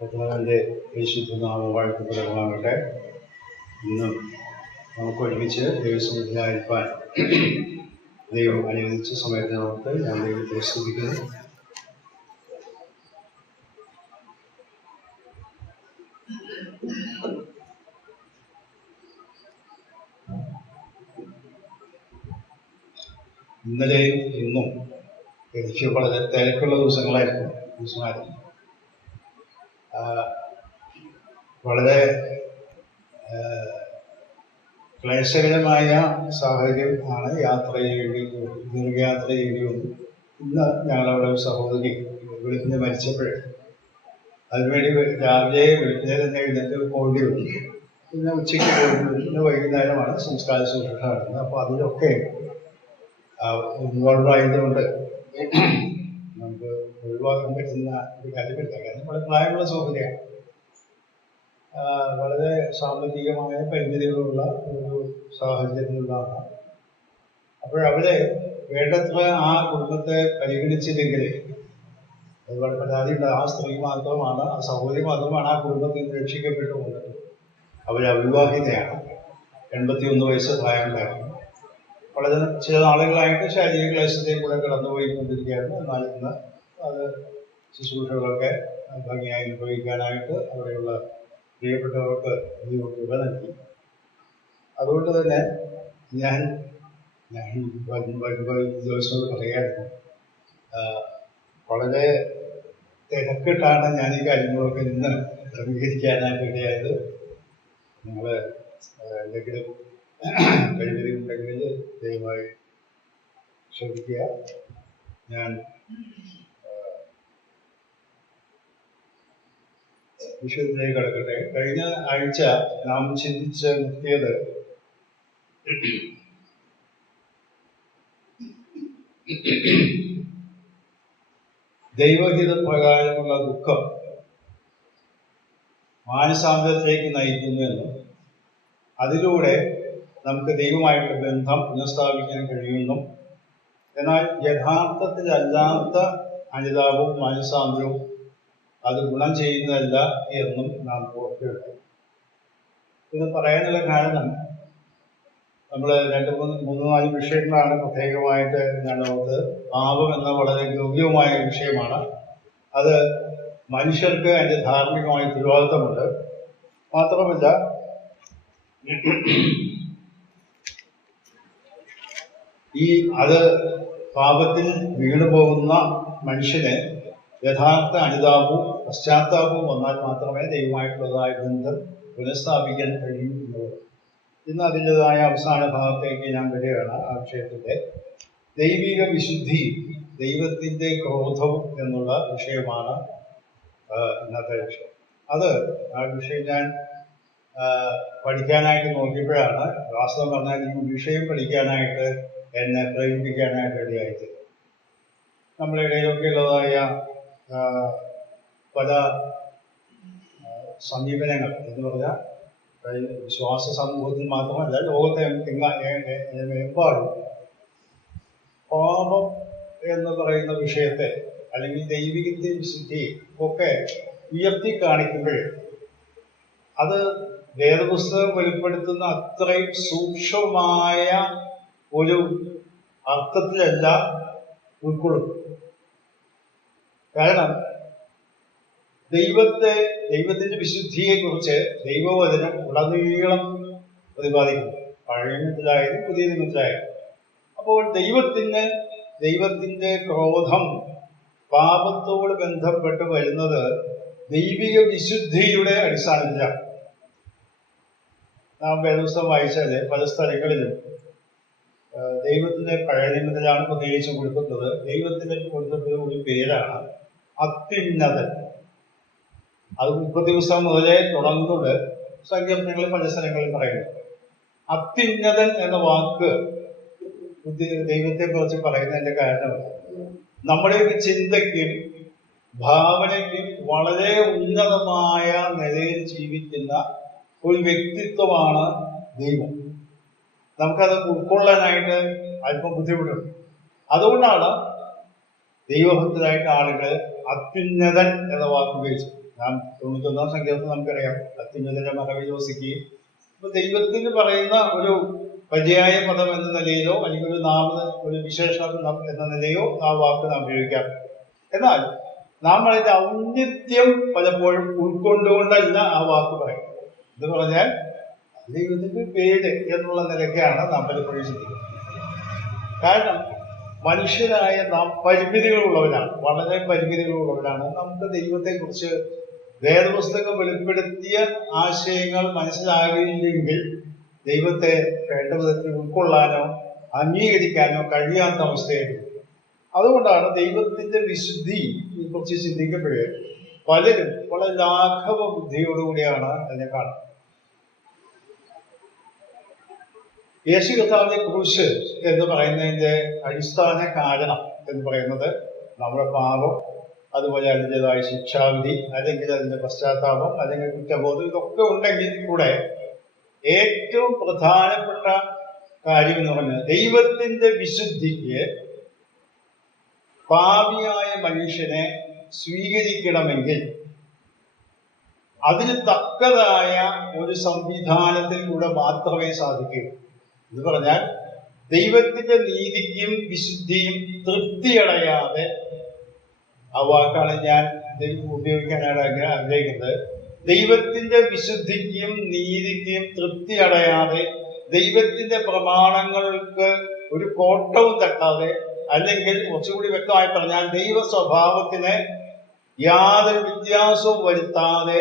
കർത്താവിൻ്റെ പരിശുദ്ധനാമം വാഴ്ത്തപ്പെടുമാറാകട്ടെ. ഇന്നും നമുക്ക് ഒരുമിച്ച് ദൈവസന്നിധിയിലായിരിക്കാൻ ദൈവം അനുവദിച്ച സമയത്ത് നമുക്ക് ഞാൻ ദൈവത്തെ സ്തുതിക്കുന്നു. ഇന്നലെയും ഇന്നും എനിക്ക് വളരെ തിരക്കുള്ള ദിവസമായിരുന്നു. വളരെ ക്ലേശകരമായ സാഹചര്യം ആണ്. യാത്ര ചെയ്യേണ്ടി ദീർഘയാത്ര ചെയ്യേണ്ടി വന്നു. ഇന്ന് ഞങ്ങളവിടെ ഒരു സഹോദരി വെളുപ്പിന് മരിച്ചപ്പോൾ അതിനുവേണ്ടി രാവിലെ വെളുപ്പിനെ തന്നെ എഴുന്നേറ്റ് പോകേണ്ടി വന്നു. പിന്നെ ഉച്ചയ്ക്ക് പോകേണ്ടി വന്നു. പിന്നെ വൈകുന്നേരമാണ് സംസ്കാര ശുശ്രൂഷ നടന്നത്. അപ്പോൾ അതിലൊക്കെ ഇൻവോൾവ് ആയതുകൊണ്ട് നമുക്ക് ഒഴിവാക്കാൻ പറ്റുന്ന ഒരു കാര്യമില്ല. കാരണം വളരെ പ്രായമുള്ള സഹോദരിയാണ്. വളരെ സാമ്പത്തികമായ പരിമിതികളുള്ള ഒരു സാഹചര്യത്തിലുള്ളതാണ്. അപ്പോഴവരെ വേണ്ടത്ര ആ കുടുംബത്തെ പരിഗണിച്ചില്ലെങ്കിൽ ഒരുപാട് പരാതിയുണ്ട്. ആ സ്ത്രീ മാത്രമാണ്, ആ സഹോദരി മാത്രമാണ് ആ കുടുംബത്തിൽ നിന്ന് രക്ഷിക്കപ്പെട്ടു പോകുന്നത്. അവർ അവിവാഹിതയാണ്. 81 വയസ്സ് പ്രായമുണ്ടായിരുന്നു. വളരെ ചില നാളുകളായിട്ട് ശാരീരിക ക്ലേശത്തെയും കൂടെ കടന്നുപോയിക്കൊണ്ടിരിക്കുകയായിരുന്നു. എന്നാൽ ഇന്ന് അത് ശുശ്രൂഷകളൊക്കെ ഭംഗിയായി അനുഭവിക്കാനായിട്ട് അവിടെയുള്ള പ്രിയപ്പെട്ടവർക്ക് കൃപ നൽകി. അതുകൊണ്ട് തന്നെ ഞാൻ ദിവസത്തോട് പറയായിരുന്നു, വളരെ തിരക്കിട്ടാണ് ഞാൻ ഈ കാര്യങ്ങളൊക്കെ ഇന്ന് ക്രമീകരിക്കാനായിട്ട് ഇടയായത്. നിങ്ങൾ എന്തെങ്കിലും കഴിവിൽ ഉണ്ടെങ്കിൽ ദയവായി ശ്രദ്ധിക്കുക. ഞാൻ വിഷയത്തിലേക്ക് കടക്കട്ടെ. കഴിഞ്ഞ ആഴ്ച നാം ചിന്തിച്ച് നിർത്തിയത് ദൈവഹിത പ്രകാരമുള്ള ദുഃഖം മാനസാന്തരത്തിലേക്ക് നയിക്കുന്നു എന്നും അതിലൂടെ നമുക്ക് ദൈവമായിട്ടുള്ള ബന്ധം പുനഃസ്ഥാപിക്കാൻ കഴിയുമെന്നും എന്നാൽ യഥാർത്ഥത്തിലല്ലാത്ത അനുതാപവും മാനസാന്തരവും അത് ഗുണം ചെയ്യുന്നതല്ല എന്നും നാം ഓർക്കുകയുണ്ടായി. ഇത് പറയാനുള്ള കാരണം നമ്മൾ 2-3-4 വിഷയങ്ങളാണ് പ്രത്യേകമായിട്ട് ഞാൻ ഓർത്തത്. പാപം എന്ന വളരെ ഗൗരവമായ വിഷയമാണ്. അത് മനുഷ്യർക്ക് അതിൻ്റെ ധാർമ്മികമായ ഉത്തരവാദിത്തമുണ്ട്. മാത്രമല്ല അത് പാപത്തിൽ വീണുപോകുന്ന മനുഷ്യന് യഥാർത്ഥ അനുതാപവും പശ്ചാത്താപവും വന്നാൽ മാത്രമേ ദൈവമായിട്ടുള്ളതായ ബന്ധം പുനഃസ്ഥാപിക്കാൻ കഴിയുന്നത്. ഇന്ന് അതിൻ്റെതായ അവസാന ഭാഗത്തേക്ക് ഞാൻ വരികയാണ്. ആ വിഷയത്തിൻ്റെ ദൈവിക വിശുദ്ധി, ദൈവത്തിൻ്റെ ക്രോധവും എന്നുള്ള വിഷയമാണ് ഇന്നത്തെ വിഷയം. ആ വിഷയം ഞാൻ പഠിക്കാനായിട്ട് നോക്കിയപ്പോഴാണ് വാസ്തവം പറഞ്ഞാൽ ഈ വിഷയം പഠിക്കാനായിട്ട് എന്നെ പ്രേരിപ്പിക്കാനായിട്ട് ഇടയായത്. നമ്മുടെ ഇടയിലൊക്കെ ഉള്ളതായ പല സമീപനങ്ങൾ എന്ന് പറഞ്ഞാൽ വിശ്വാസ സമൂഹത്തിൽ മാത്രമല്ല ലോകത്തെ എമ്പാടും പാപം എന്ന് പറയുന്ന വിഷയത്തെ അല്ലെങ്കിൽ ദൈവികത്തെ വിശുദ്ധി ഒക്കെ ഉയർത്തി കാണിക്കുമ്പോൾ അത് വേദപുസ്തകം വെളിപ്പെടുത്തുന്ന അത്രയും സൂക്ഷ്മമായ ഒരു അർത്ഥത്തിലല്ല ഉൾക്കൊള്ളുന്നു. കാരണം ദൈവത്തിന്റെ വിശുദ്ധിയെക്കുറിച്ച് ദൈവവചനം ഉടനീളം പ്രതിപാദിക്കുന്നു. പഴയ നിയമത്തിലായാലും പുതിയ നിയമത്തിലായാലും. അപ്പോൾ ദൈവത്തിന്റെ ക്രോധം പാപത്തോട് ബന്ധപ്പെട്ട് വരുന്നത് ദൈവിക വിശുദ്ധിയുടെ അടിസ്ഥാനത്തിലാണ്. നാം വേദപുസ്തകം വായിച്ചാൽ പല സ്ഥലങ്ങളിലും ദൈവത്തിന്റെ പഴയ നിയമത്തിലാണ് പ്രത്യേകിച്ച് കൊടുക്കുന്നത്. ദൈവത്തിന് കൊടുത്തിട്ടുള്ള ഒരു പേരാണ് അത്യുന്നതൻ. അത് 30 ദിവസം മുതലേ തുടങ്ങുന്നത് സങ്കീർത്തനങ്ങൾ പല സ്ഥലങ്ങളിൽ പറയുന്നു. അത്യുന്നതൻ എന്ന വാക്ക് ദൈവത്തെ കുറിച്ച് പറയുന്നതിന്റെ കാരണം നമ്മുടെ ഒരു ചിന്തയ്ക്കും ഭാവനയ്ക്കും വളരെ ഉന്നതമായ നിലയിൽ ജീവിക്കുന്ന ഒരു വ്യക്തിത്വമാണ് ദൈവം. നമുക്കത് ഉൾക്കൊള്ളാനായിട്ട് അല്പം ബുദ്ധിമുട്ടുണ്ട്. അതുകൊണ്ടാണ് ദൈവഭക്തരായിട്ട് ആളുകൾ അത്യുന്നതൻ എന്ന വാക്ക് ഉപയോഗിച്ചത്. നാം 91 സങ്കീർത്തനം നമുക്കറിയാം, അത്യുന്നതന്റെ മറവിൽ വസിക്കുകയും. അപ്പൊ ദൈവത്തിന് പറയുന്ന ഒരു പര്യായ പദം എന്ന നിലയിലോ അല്ലെങ്കിൽ ഒരു വിശേഷണം എന്ന നിലയോ ആ വാക്ക് നാം ഉപയോഗിക്കാം. എന്നാൽ നാം അതിന്റെ ഔന്നിത്യം പലപ്പോഴും ഉൾക്കൊണ്ടുകൊണ്ടല്ല ആ വാക്ക് പറയുന്നത്. എന്ന് പറഞ്ഞാൽ ദൈവത്തിന്റെ പേര് എന്നുള്ള നിലയ്ക്കാണ് നാം പലപ്പോഴും ചിന്തിക്കുന്നത്. കാരണം മനുഷ്യരായ നാം പരിമിതികളുള്ളവരാണ്, വളരെ പരിമിതികളുള്ളവരാണ്. നമുക്ക് ദൈവത്തെക്കുറിച്ച് വേദപുസ്തകം വെളിപ്പെടുത്തിയ ആശയങ്ങൾ മനസ്സിലാകില്ലെങ്കിൽ ദൈവത്തെ വേണ്ട വിധത്തിൽ ഉൾക്കൊള്ളാനോ അംഗീകരിക്കാനോ കഴിയാത്ത അവസ്ഥയായിരുന്നു. അതുകൊണ്ടാണ് ദൈവത്തിന്റെ വിശുദ്ധി കുറിച്ച് ചിന്തിക്കുമ്പോഴേ പലരും വളരെ ലാഘവ ബുദ്ധിയോടുകൂടിയാണ് അതിനെ കാണുന്നത്. യേശു കർത്താവിന്റെ ക്രൂശ് എന്ന് പറയുന്നതിന്റെ അടിസ്ഥാന കാരണം എന്ന് പറയുന്നത് നമ്മുടെ പാപം, അതുപോലെ അതിൻ്റെതായ ശിക്ഷാവിധി, അല്ലെങ്കിൽ അതിന്റെ പശ്ചാത്താപം, അല്ലെങ്കിൽ കുറ്റബോധം, ഇതൊക്കെ ഉണ്ടെങ്കിൽ കൂടെ ഏറ്റവും പ്രധാനപ്പെട്ട കാര്യം എന്ന് പറഞ്ഞാൽ ദൈവത്തിന്റെ വിശുദ്ധിക്ക് പാപിയായ മനുഷ്യനെ സ്വീകരിക്കണമെങ്കിൽ അതിന് തക്കതായ ഒരു സംവിധാനത്തിലൂടെ മാത്രമേ സാധിക്കൂ. എന്ന് പറഞ്ഞാൽ ദൈവത്തിന്റെ നീതിക്കും വിശുദ്ധിയും തൃപ്തിയടയാതെ, ആ വാക്കാണ് ഞാൻ ഉപയോഗിക്കാനായിട്ട് ആഗ്രഹിക്കുന്നത്, ദൈവത്തിന്റെ വിശുദ്ധിക്കും നീതിക്കും തൃപ്തി അടയാതെ, ദൈവത്തിന്റെ പ്രമാണങ്ങൾക്ക് ഒരു കോട്ടവും തട്ടാതെ, അല്ലെങ്കിൽ കുറച്ചുകൂടി വ്യക്തമായി പറഞ്ഞാൽ ദൈവ സ്വഭാവത്തിന് യാതൊരു വ്യത്യാസവും വരുത്താതെ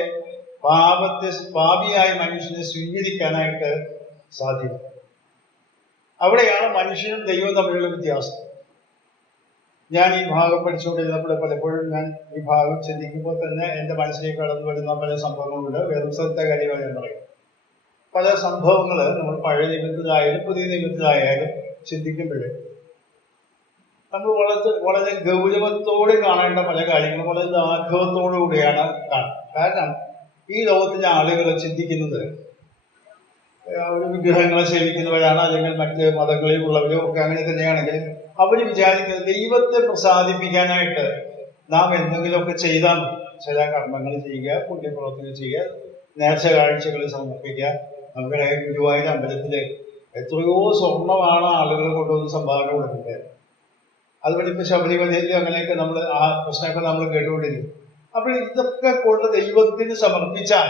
പാപിയായ മനുഷ്യനെ സ്വീകരിക്കാനായിട്ട് സാധിക്കും. അവിടെയാണ് മനുഷ്യനും ദൈവവും തമ്മിലുള്ള വ്യത്യാസം. ഞാൻ ഈ ഭാഗം പഠിച്ചുകൊണ്ടിരുന്നപ്പോൾ പലപ്പോഴും ഞാൻ ഈ ഭാഗം ചിന്തിക്കുമ്പോൾ തന്നെ എൻ്റെ മനസ്സിലേക്ക് കടന്നു വരുന്ന പല സംഭവങ്ങളുണ്ട്. വേദപുസ്തകത്തെ കാര്യമാണ് ഞാൻ പറയും. പല സംഭവങ്ങൾ നമ്മൾ പഴയ നിയമത്തിലായാലും പുതിയ നിയമത്തിലായാലും ചിന്തിക്കുമ്പോഴേ നമ്മൾ വളരെ ഗൗരവത്തോടെ കാണേണ്ട പല കാര്യങ്ങളും വളരെ ലാഘവത്തോടു കൂടിയാണ് കാണുന്നത്. കാരണം ഈ ലോകത്തിലെ ആളുകൾ ചിന്തിക്കുന്നത് ഒരു വിഗ്രഹങ്ങളെ സേവിക്കുന്നവരാണ്, അല്ലെങ്കിൽ മറ്റ് മതങ്ങളിൽ ഉള്ളവരും ഒക്കെ അങ്ങനെ തന്നെയാണെങ്കിൽ അവർ വിചാരിക്കുന്നത് ദൈവത്തെ പ്രസാദിപ്പിക്കാനായിട്ട് നാം എന്തെങ്കിലുമൊക്കെ ചെയ്താൽ മതി. ചില കർമ്മങ്ങൾ ചെയ്യുക, പുണ്യപ്രവർത്തികൾ ചെയ്യുക, നേർച്ച കാഴ്ചകൾ സമർപ്പിക്കുക. നമുക്കറിയാം ഗുരുവായൂർ അമ്പലത്തില് എത്രയോ സ്വർണമാണ് ആളുകൾ കൊണ്ടുവന്ന് സംഭാവന കൊടുക്കുന്നത്. അതുപോലെ ഇപ്പൊ ശബരിമലയിൽ അങ്ങനെയൊക്കെ നമ്മൾ ആ പ്രശ്നമൊക്കെ നമ്മൾ കേട്ടുകൊണ്ടിരിക്കും. അപ്പോൾ ഇതൊക്കെ കൊണ്ട് ദൈവത്തിന് സമർപ്പിച്ചാൽ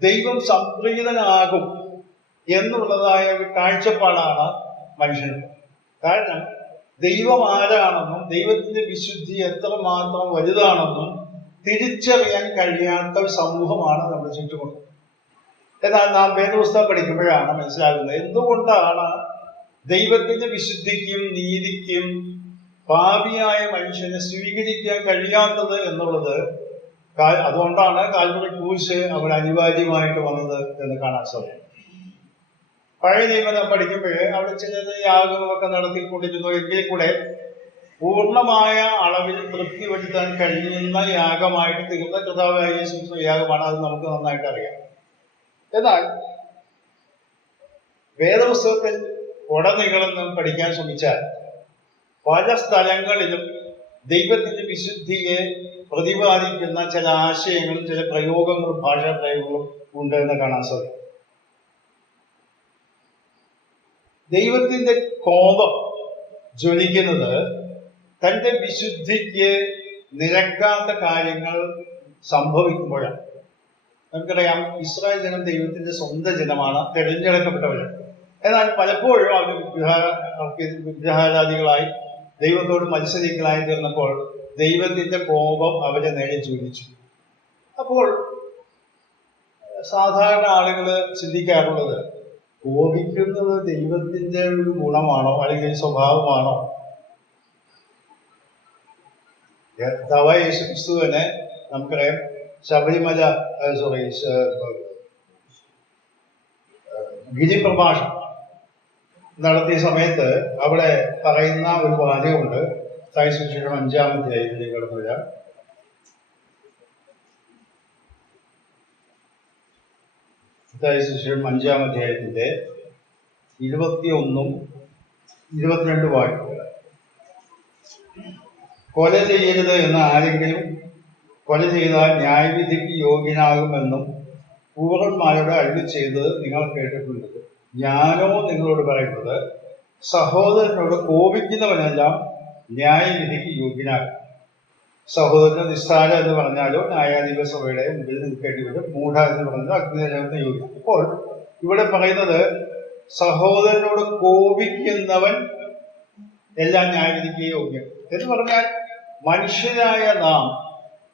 ദൈവം സംപ്രീതനാകും എന്നുള്ളതായ ഒരു കാഴ്ചപ്പാടാണ് മനുഷ്യന്. കാരണം ദൈവം ആരാണെന്നും ദൈവത്തിന്റെ വിശുദ്ധി എത്രമാത്രം വലുതാണെന്നും തിരിച്ചറിയാൻ കഴിയാത്ത ഒരു സമൂഹമാണ് നമ്മുടെ ചുറ്റുമുള്ളത്. എന്നാൽ നാം വേദപുസ്തകം പഠിക്കുമ്പോഴാണ് മനസ്സിലാകുന്നത് എന്തുകൊണ്ടാണ് ദൈവത്തിന്റെ വിശുദ്ധിക്കും നീതിക്കും പാപിയായ മനുഷ്യനെ സ്വീകരിക്കാൻ കഴിയാത്തത് എന്നുള്ളത്. അതുകൊണ്ടാണ് കാൽവറി ക്രൂശ് അവിടെ അനിവാര്യമായിട്ട് വന്നത് എന്ന് കാണാൻ സാധിക്കും. പഴയ നിയമം പഠിക്കുമ്പോഴേ അവിടെ ചിലത് യാഗങ്ങളൊക്കെ നടത്തിക്കൊണ്ടിരുന്നു എങ്കിൽ കൂടെ പൂർണ്ണമായ അളവിൽ തൃപ്തി വരുത്താൻ കഴിയുന്ന യാഗമായിട്ട് തീർന്ന കർത്താവായ യേശു യാഗമാണ്. അത് നമുക്ക് നന്നായിട്ട് അറിയാം. എന്നാൽ വേദപുസ്തകത്തിൽ ഉടനീളം പഠിക്കാൻ ശ്രമിച്ചാൽ പല സ്ഥലങ്ങളിലും ദൈവത്തിന്റെ വിശുദ്ധിയെ പ്രതിപാദിക്കുന്ന ചില ആശയങ്ങളും ചില പ്രയോഗങ്ങളും ഭാഷാ പ്രയോഗങ്ങളും ഉണ്ട് എന്ന് കാണാൻ സാധിക്കും. ദൈവത്തിന്റെ കോപം ജ്വലിക്കുന്നത് തന്റെ വിശുദ്ധിക്ക് നിരക്കാത്ത കാര്യങ്ങൾ സംഭവിക്കുമ്പോഴാണ്. നമുക്കറിയാം ഇസ്രായേൽ ജനം ദൈവത്തിന്റെ സ്വന്തം ജനമാണ്, തെരഞ്ഞെടുക്കപ്പെട്ടവരാണ്. എന്നാൽ പലപ്പോഴും അവർ വിഗ്രഹാരാധികളായി ദൈവത്തോട് മത്സരികളായി തീർന്നപ്പോൾ ദൈവത്തിന്റെ കോപം അവരെ നേരെ ജ്വലിച്ചു. അപ്പോൾ സാധാരണ ആളുകൾ ചിന്തിക്കാറുള്ളത് കോപിക്കുന്നത് ദൈവത്തിന്റെ ഒരു ഗുണമാണോ അല്ലെങ്കിൽ സ്വഭാവമാണോ? യേശു ക്രിസ്തു തന്നെ നമുക്കറിയാം ശബരിമല ഗിരിപ്രഭാഷണം നടത്തിയ സമയത്ത് അവിടെ പറയുന്ന ഒരു വാചകമുണ്ട്. സുവിശേഷം 5-ാം അധ്യായത്തിലേക്ക് കടന്നു വരാം. സുവിശേഷം 5-ാം അധ്യായത്തിന്റെ 21-22 വാക്യങ്ങൾ. കൊല ചെയ്യരുത് എന്ന് ആരെങ്കിലും കൊല ചെയ്താൽ ന്യായവിധിക്ക് യോഗ്യനാകുമെന്നും പൂർവന്മാരോട് അരുളി ചെയ്തത് നിങ്ങൾ കേട്ടിട്ടുണ്ട്. ഞാനോ നിങ്ങളോട് പറയുന്നത്, സഹോദരനോട് കോപിക്കുന്നവനെല്ലാം ന്യായവിധിക്ക് യോഗ്യനാകും. സഹോദരന് നിസ്സാര എന്ന് പറഞ്ഞാലോ ന്യായാധിപ സഭയുടെ മുമ്പിൽ നിൽക്കേണ്ടി വരും. മൂഢ എന്ന് പറഞ്ഞാൽ അഗ്നിനരകത്തിന് യോഗ്യം. അപ്പോൾ ഇവിടെ പറയുന്നത് സഹോദരനോട് കോപിക്കുന്നവൻ എല്ലാം ന്യായവിധിക്ക് യോഗ്യം എന്ന് പറഞ്ഞാൽ മനുഷ്യരായ നാം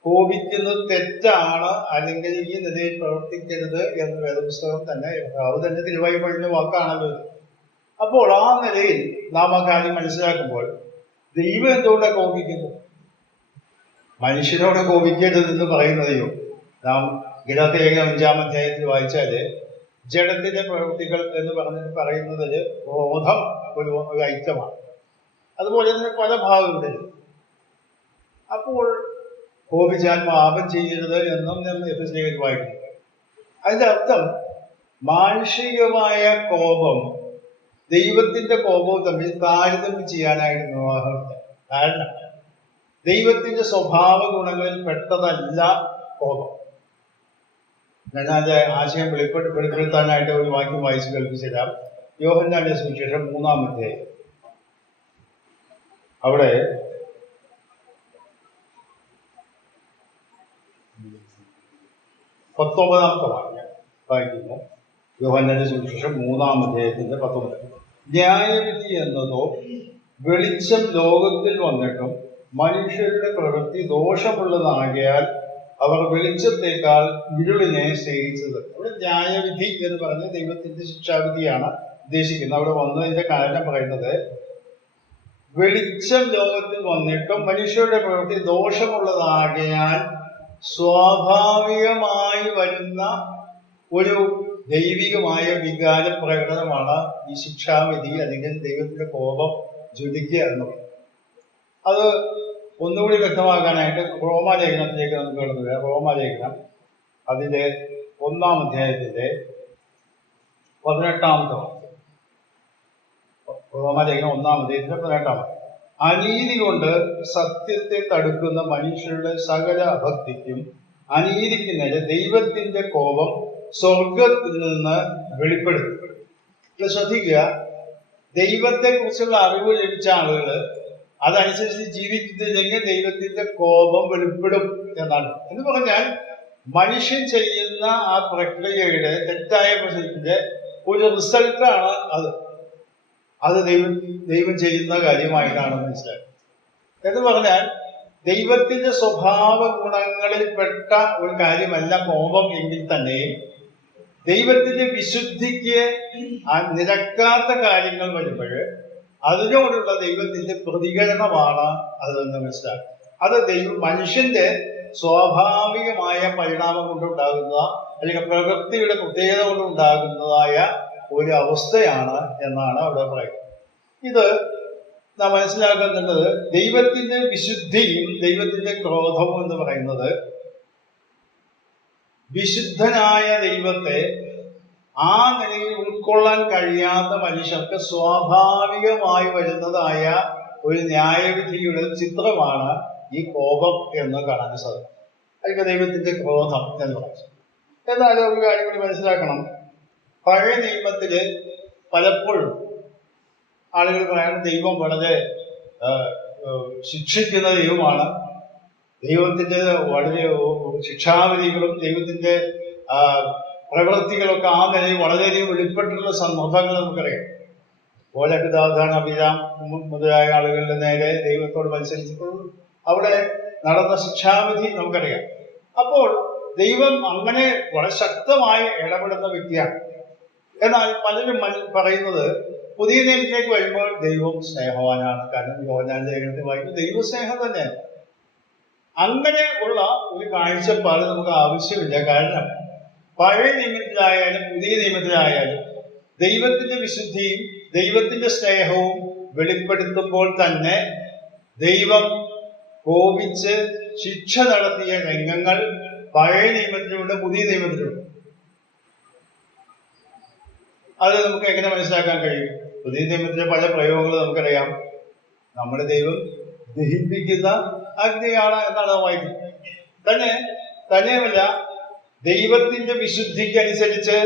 കോപിക്കുന്നത് തെറ്റാണ്, അല്ലെങ്കിൽ ഈ നിലയിൽ പ്രവർത്തിക്കരുത് എന്ന് വേദപുസ്തകം തന്നെ അത് തന്നെ തിരുവൈപ്പഴിഞ്ഞ വാക്കാണല്ലോ. അപ്പോൾ ആ നിലയിൽ നാം ആ കാര്യം മനസ്സിലാക്കുമ്പോൾ ദൈവം എന്തുകൊണ്ടാണ് കോപിക്കുന്നു? മനുഷ്യനോട് കോപിക്കരുതെന്ന് പറയുന്നതെയോ നാം ഗലാത്യലേഖനം 5-ാം അധ്യായത്തിൽ വായിച്ചാല് ജഡത്തിന്റെ പ്രവൃത്തികൾ എന്ന് പറയുന്നതില് ക്രോധം ഒരു ഐറ്റമാണ്. അതുപോലെ തന്നെ പല ഭാഗങ്ങളിലും. അപ്പോൾ കോപിച്ചാൽ പാപം ചെയ്യരുത് എന്നും എഫെസ്യർ വായിക്കുന്നത്. അതിന്റെ അർത്ഥം മാനുഷികമായ കോപം ദൈവത്തിന്റെ കോപവും തമ്മിൽ താരതമ്യം ചെയ്യാനായിട്ട് നിർവാഹമില്ല. കാരണം ദൈവത്തിന്റെ സ്വഭാവ ഗുണങ്ങളിൽ പെട്ടതല്ല കോപം. ഞാൻ അതിന്റെ ആശയം വെളിപ്പെടുത്താനായിട്ട് ഒരു വാക്യം വായിച്ച് കേൾപ്പിച്ചുതരാം. യോഹന്നാന്റെ സുവിശേഷം 3-ാം അധ്യായം. അവിടെ 19-ാമത്തെ വാക്യം വായിക്കുന്നു. യോഹന്നാന്റെ സുവിശേഷം 3-ാം അധ്യായത്തിന്റെ 19. ന്യായവിധി എന്നതോ വെളിച്ചം ലോകത്തിൽ വന്നിട്ടും മനുഷ്യരുടെ പ്രവൃത്തി ദോഷമുള്ളതാകിയാൽ അവർ വെളിച്ചത്തേക്കാൾ ഇരുളിനെ സ്നേഹിച്ചത്. അവിടെ ന്യായവിധി എന്ന് പറഞ്ഞ് ദൈവത്തിന്റെ ശിക്ഷാവിധിയാണ് ഉദ്ദേശിക്കുന്നത്. അവിടെ വന്നതിന്റെ കാരണം പറയുന്നത് വെളിച്ചം ലോകത്തിൽ വന്നിട്ടും മനുഷ്യരുടെ പ്രവൃത്തി ദോഷമുള്ളതാകിയാൽ സ്വാഭാവികമായി വരുന്ന ഒരു ദൈവികമായ വികാര പ്രകടനമാണ് ഈ ശിക്ഷാവിധി, അല്ലെങ്കിൽ ദൈവത്തിന്റെ കോപം ജ്വലിക്കുക എന്നുള്ളത്. അത് ഒന്നുകൂടി വ്യക്തമാക്കാനായിട്ട് റോമാലേഖനത്തിലേക്ക് നമുക്ക് കടന്നത്. റോമാലേഖനം അതിന്റെ 1-ാം അധ്യായത്തിന്റെ 18-ാമത്തെ വാക്യം. റോമാലേഖനം 1-ാം അധ്യായത്തിന്റെ 18-ാം വാക്യം. അനീതി കൊണ്ട് സത്യത്തെ തടുക്കുന്ന മനുഷ്യരുടെ സകല അഭക്തിക്കും അനീതിക്ക് ദൈവത്തിന്റെ കോപം സ്വർഗത്തിൽ നിന്ന് വെളിപ്പെടുത്തും. ശ്രദ്ധിക്കുക, ദൈവത്തെ കുറിച്ചുള്ള അറിവ് ലഭിച്ച ആളുകള് അതനുസരിച്ച് ജീവിക്കുന്നില്ലെങ്കിൽ ദൈവത്തിന്റെ കോപം വെളിപ്പെടും എന്നാണ്. എന്ന് പറഞ്ഞാൽ മനുഷ്യൻ ചെയ്യുന്ന ആ പ്രക്രിയയുടെ തെറ്റായ പ്രശ്നത്തിന്റെ ഒരു റിസൾട്ടാണ് അത് ദൈവം ചെയ്യുന്ന കാര്യമായിട്ടാണ് മനസ്സിലാക്കുന്നത്. എന്ന് പറഞ്ഞാൽ ദൈവത്തിന്റെ സ്വഭാവ ഗുണങ്ങളിൽപ്പെട്ട ഒരു കാര്യമല്ല കോപം എങ്കിൽ തന്നെയും ദൈവത്തിന്റെ വിശുദ്ധിക്ക് നിരക്കാത്ത കാര്യങ്ങൾ വരുമ്പോൾ അതിനോടുള്ള ദൈവത്തിന്റെ പ്രതികരണമാണ് അതെന്ന് മനസ്സിലാക്കുക. അത് മനുഷ്യന്റെ സ്വാഭാവികമായ പരിണാമം കൊണ്ടുണ്ടാകുന്ന, അല്ലെങ്കിൽ പ്രകൃതിയുടെ പ്രത്യേകത കൊണ്ടുണ്ടാകുന്നതായ ഒരു അവസ്ഥയാണ് എന്നാണ് അവിടെ പറയുന്നത്. ഇത് നാം മനസ്സിലാക്കേണ്ടത് ദൈവത്തിന്റെ വിശുദ്ധിയും ദൈവത്തിന്റെ ക്രോധവും എന്ന് പറയുന്നത് വിശുദ്ധനായ ദൈവത്തെ ആ നിലയിൽ ഉൾക്കൊള്ളാൻ കഴിയാത്ത മനുഷ്യർക്ക് സ്വാഭാവികമായി വരുന്നതായ ഒരു ന്യായവിധിയുടെ ചിത്രമാണ് ഈ കോപം എന്ന് കാണാൻ സാധിക്കും. അല്ലെങ്കിൽ ദൈവത്തിന്റെ ക്രോധം എന്ന് പറയുന്നത്. എന്നാൽ ഒരു കാര്യം കൂടി മനസ്സിലാക്കണം. പഴയ നിയമത്തില് പലപ്പോഴും ആളുകൾ പറയാൻ ദൈവം വളരെ ശിക്ഷിക്കുന്ന ദൈവമാണ്, ദൈവത്തിന്റെ വളരെ ശിക്ഷാവിധികളും ദൈവത്തിന്റെ പ്രവൃത്തികളൊക്കെ ആ നിലയിൽ വളരെയധികം വെളിപ്പെട്ടുള്ള സന്ദർഭങ്ങൾ നമുക്കറിയാം. കോലപിതാധാൻ അഭിരാം മുതലായ ആളുകളുടെ നേരെ ദൈവത്തോട് മത്സരിച്ചപ്പോൾ അവിടെ നടന്ന ശിക്ഷാവിധി നമുക്കറിയാം. അപ്പോൾ ദൈവം അങ്ങനെ വളരെ ശക്തമായി ഇടപെടുന്ന വ്യക്തിയാണ്. എന്നാൽ പലരും പറയുന്നത് പുതിയ നിയമത്തിലേക്ക് വരുമ്പോൾ ദൈവം സ്നേഹവാനാണ്. കാരണം യോഹന്നാന്റെ ലേഖനത്തിൽ വായിക്കുന്നത് ദൈവസ്നേഹം തന്നെയാണ്. അങ്ങനെ ഉള്ള ഒരു കാഴ്ചപ്പാട് നമുക്ക് ആവശ്യമില്ല. കാരണം പഴയ നിയമത്തിലായാലും പുതിയ നിയമത്തിലായാലും ദൈവത്തിന്റെ വിശുദ്ധിയും ദൈവത്തിന്റെ സ്നേഹവും വെളിപ്പെടുത്തുമ്പോൾ തന്നെ ദൈവം കോപിച്ച് ശിക്ഷ നടത്തിയ രംഗങ്ങൾ പഴയ നിയമത്തിലുണ്ട്, പുതിയ നിയമത്തിലുണ്ട്. അത് നമുക്ക് എങ്ങനെ മനസ്സിലാക്കാൻ കഴിയും? പുതിയ നിയമത്തിലെ പല പ്രയോഗങ്ങൾ നമുക്കറിയാം. നമ്മുടെ ദൈവം ദഹിപ്പിക്കുന്ന അഗ്നിയാണ് എന്നാണ് വായിക്കുന്നത്. തന്നെയുമല്ല, ദൈവത്തിന്റെ വിശുദ്ധിക്ക് അനുസരിച്ച്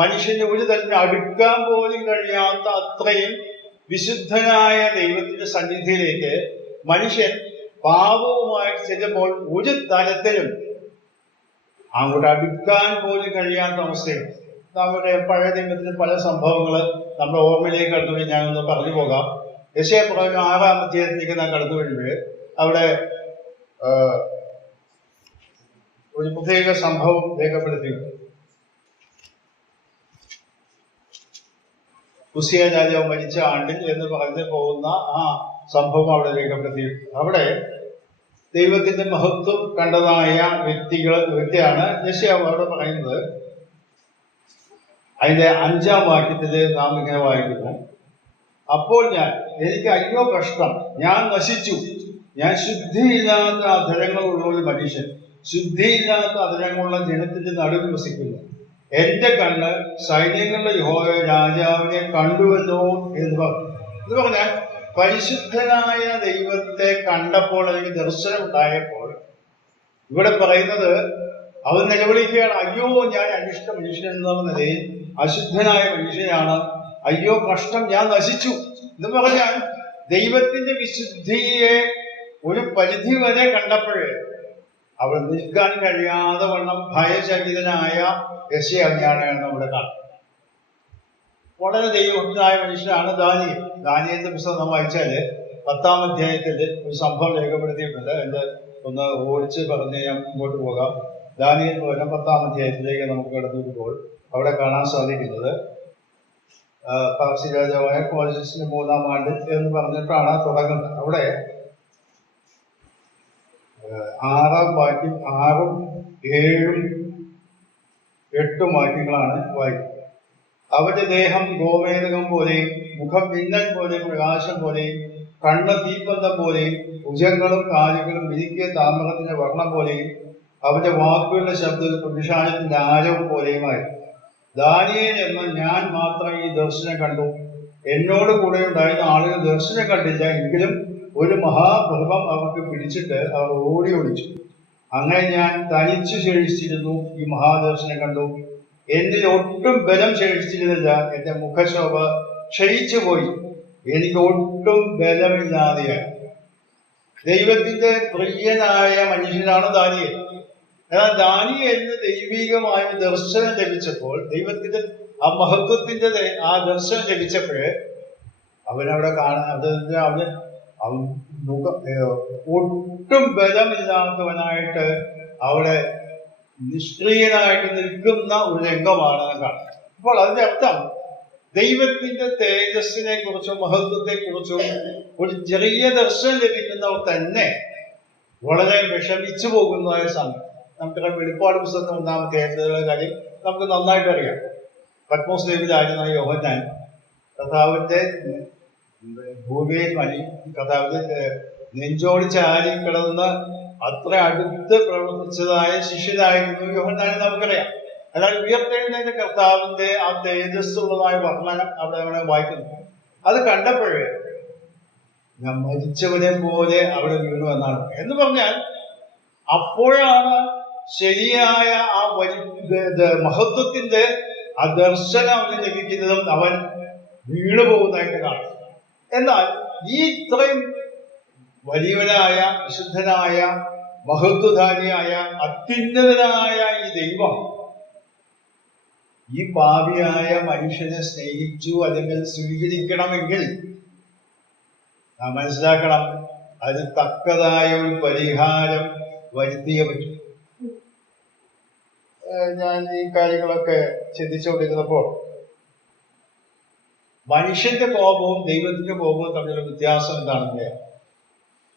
മനുഷ്യന് ഒരു തരത്തിൽ അടുക്കാൻ പോലും കഴിയാത്ത അത്രയും വിശുദ്ധനായ ദൈവത്തിന്റെ സന്നിധിയിലേക്ക് മനുഷ്യൻ പാപവുമായിട്ട് ചെല്ലുമ്പോൾ ഒരു തരത്തിലും അങ്ങോട്ട് അടുക്കാൻ പോലും കഴിയാത്ത അവസ്ഥയാണ്. നമ്മുടെ പഴയ ദൈവത്തിന് പല സംഭവങ്ങൾ നമ്മുടെ ഓർമ്മയിലേക്ക് കടന്നു ഞാനൊന്ന് പറഞ്ഞു പോകാം. യെശയ്യാപ്രവചനം 6-ാം അധ്യായത്തിലേക്ക് നാം കടന്നു വരുമ്പോൾ അവിടെ ഒരു പ്രത്യേക സംഭവം രേഖപ്പെടുത്തിയിട്ടുണ്ട്. ഉസിയ രാജാവ് മരിച്ച ആണ്ടിൽ എന്ന് പറഞ്ഞു പോകുന്ന ആ സംഭവം അവിടെ രേഖപ്പെടുത്തിയിട്ടുണ്ട്. അവിടെ ദൈവത്തിന്റെ മഹത്വം കണ്ടതായ വ്യക്തിയാണ് യെശയ്യാവ് അവിടെ പറയുന്നത്. അതിന്റെ 5-ാം വാക്യത്തില് നാം ഇങ്ങനെ വായിക്കുന്നു: അപ്പോൾ എനിക്ക് അയ്യോ കഷ്ടം, ഞാൻ നശിച്ചു, ഞാൻ ശുദ്ധിയില്ലാത്ത അധരങ്ങളുള്ള ഒരു മനുഷ്യൻ, ശുദ്ധിയില്ലാത്ത അധരങ്ങളുള്ള ജനത്തിന്റെ നടുവിൽ വസിക്കുന്നു. എന്റെ കണ്ണ് സൈന്യങ്ങളുടെ യഹോവ രാജാവിനെ കണ്ടുവല്ലോ എന്ന് പറഞ്ഞു. എന്ന് പറഞ്ഞാൽ പരിശുദ്ധനായ ദൈവത്തെ കണ്ടപ്പോൾ, അല്ലെങ്കിൽ ദർശനം ഉണ്ടായപ്പോൾ ഇവിടെ പറയുന്നത്, അവൻ നിലവിളിക്കുകയാണ്, അയ്യോ ഞാൻ അനിഷ്ട മനുഷ്യൻ എന്ന നിലയിൽ അശുദ്ധനായ മനുഷ്യനാണ്, അയ്യോ കഷ്ടം, ഞാൻ നശിച്ചു എന്ന് പറഞ്ഞാൽ ദൈവത്തിന്റെ വിശുദ്ധിയെ ഒരു പരിധി വരെ കണ്ടപ്പോഴേ അവിടെ നിൽക്കാൻ കഴിയാതെ വണ്ണം ഭയചകിതനായ യെശയ്യാവിനെയാണ് നമ്മുടെ കാണുന്നത്. വളരെ ദൈവഭക്തനായ മനുഷ്യനാണ് ദാനിയേലിന്റെ പുസ്തകം നാം വായിച്ചാല് 10-ാം അധ്യായത്തിൽ ഒരു സംഭവം രേഖപ്പെടുത്തിയിട്ടുണ്ട്. എന്റെ ഒന്ന് ഓടിച്ച് പറഞ്ഞ് ഞാൻ മുമ്പോട്ട് പോകാം. ദാനിയേൽ പ്രവചനം 10-ാം അധ്യായത്തിലേക്ക് നമുക്ക് കടന്നു വരുമ്പോൾ അവിടെ കാണാൻ സാധിക്കുന്നത്, പാർസി രാജാവായ കോർസിന്റെ 3-ാം ആണ്ടിൽ എന്ന് പറഞ്ഞിട്ടാണ് തുടങ്ങുന്നത്. അവിടെ 6-ാം വാക്യം 6-ഉം 7-ഉം 8-ഉം വാക്യങ്ങളാണ് വായിക്കുന്നത്. അവന്റെ ദേഹം ഗോമേതകം പോലെയും, മുഖം മിന്നൽ പോലെയും, പ്രകാശം പോലെയും, കണ്ണ് തീപ്പന്തം പോലെയും, ഭുജങ്ങളും കാലുകളും മിനുക്കിയ താമ്രത്തിന്റെ വർണ്ണം പോലെയും, അവന്റെ വാക്കുകളുടെ ശബ്ദം പുരുഷാരത്തിന്റെ ആരവും പോലെയുമായി. ദാനിയേൽ എന്ന ഞാൻ മാത്രം ഈ ദർശനം കണ്ടു. എന്നോട് കൂടെ ഉണ്ടായിരുന്ന ആളുകൾ ദർശനം കണ്ടില്ല. എങ്കിലും ഒരു മഹാഭൃമം അവർക്ക് പിടിച്ചിട്ട് അവർ ഓടി ഒളിച്ചു. അങ്ങനെ ഞാൻ തനിച്ചു ശേഷിച്ചിരുന്നു, ഈ മഹാദർശനം കണ്ടു. എന്നിൽ ഒട്ടും ബലം ശേഷിച്ചിരുന്നില്ല. എന്റെ മുഖശോഭ ക്ഷയിച്ചു പോയി, എനിക്ക് ഒട്ടും ബലമില്ലാതെയായി. ദൈവത്തിന്റെ പ്രിയനായ മനുഷ്യനാണ് ദാനിയേൽ. എന്നാൽ ദാനിയേലിന് ദൈവികമായ ദർശനം ലഭിച്ചപ്പോൾ, ദൈവത്തിന്റെ ആ മഹത്വത്തിന്റെ ആ ദർശനം ലഭിച്ചപ്പോഴേ അവനവിടെ അവന് ഒട്ടും ബലമില്ലാത്തവനായിട്ട് അവിടെ നിഷ്ക്രിയനായിട്ട് നിൽക്കുന്ന ഒരു രംഗമാണ് കാണുന്നത്. അപ്പോൾ അതിന്റെ അർത്ഥം ദൈവത്തിന്റെ തേജസ്സിനെ കുറിച്ചും മഹത്വത്തെ കുറിച്ചും ഒരു ചെറിയ ദർശനം ലഭിക്കുന്നവർ തന്നെ വളരെ വിഷമിച്ചു പോകുന്നതായ സമയം. നമുക്കറിയാം, വെളിപ്പാട് പുസ്തകം 1-ാം അധ്യായത്തിലുള്ള കാര്യം നമുക്ക് നന്നായിട്ട് അറിയാം. പത്മോസ് ദ്വീപിലായിരുന്ന യോഹന്നാൻ കർത്താവിന്റെ ഭൂമിയിൽ കർത്താവിന്റെ നെഞ്ചോട് ചാരി കിടന്ന് അത്ര അടുത്ത് പ്രവർത്തിച്ചതായ ശിഷ്യനായിരുന്നു യോഹന്നാനെ നമുക്കറിയാം. എന്നാൽ ഉയർത്തെഴുന്നേറ്റ കർത്താവിന്റെ ആ തേജസ്സുള്ളതായ വർണ്ണനം അവിടെ വായിക്കുന്നു. അത് കണ്ടപ്പോഴേ ഞാൻ മരിച്ചവനെ പോലെ അവിടെ വീണു എന്നാണ്. എന്ന് പറഞ്ഞാൽ അപ്പോഴാണ് ശരിയായ ആ മഹത്വത്തിന്റെ ആ ദർശനം അവന് ലഭിക്കുന്നതും അവൻ വീണുപോകുന്നതായിട്ട് കാണും. എന്നാൽ ഈ ഇത്രയും വലിയവനായ, വിശുദ്ധനായ, മഹത്വധാരിയായ, അത്യുന്നതനായ ഈ ദൈവം ഈ പാപിയായ മനുഷ്യനെ സ്നേഹിച്ചു അല്ലെങ്കിൽ സ്വീകരിക്കണമെങ്കിൽ നാം മനസ്സിലാക്കണം, അതിന് തക്കതായ ഒരു പരിഹാരം വരുത്തിയേ പറ്റും. ഞാൻ ഈ കാര്യങ്ങളൊക്കെ ചിന്തിച്ചുകൊണ്ടിരുന്നപ്പോൾ മനുഷ്യന്റെ കോപവും ദൈവത്തിന്റെ കോപവും തമ്മിലുള്ള വ്യത്യാസം എന്താണെന്ന്,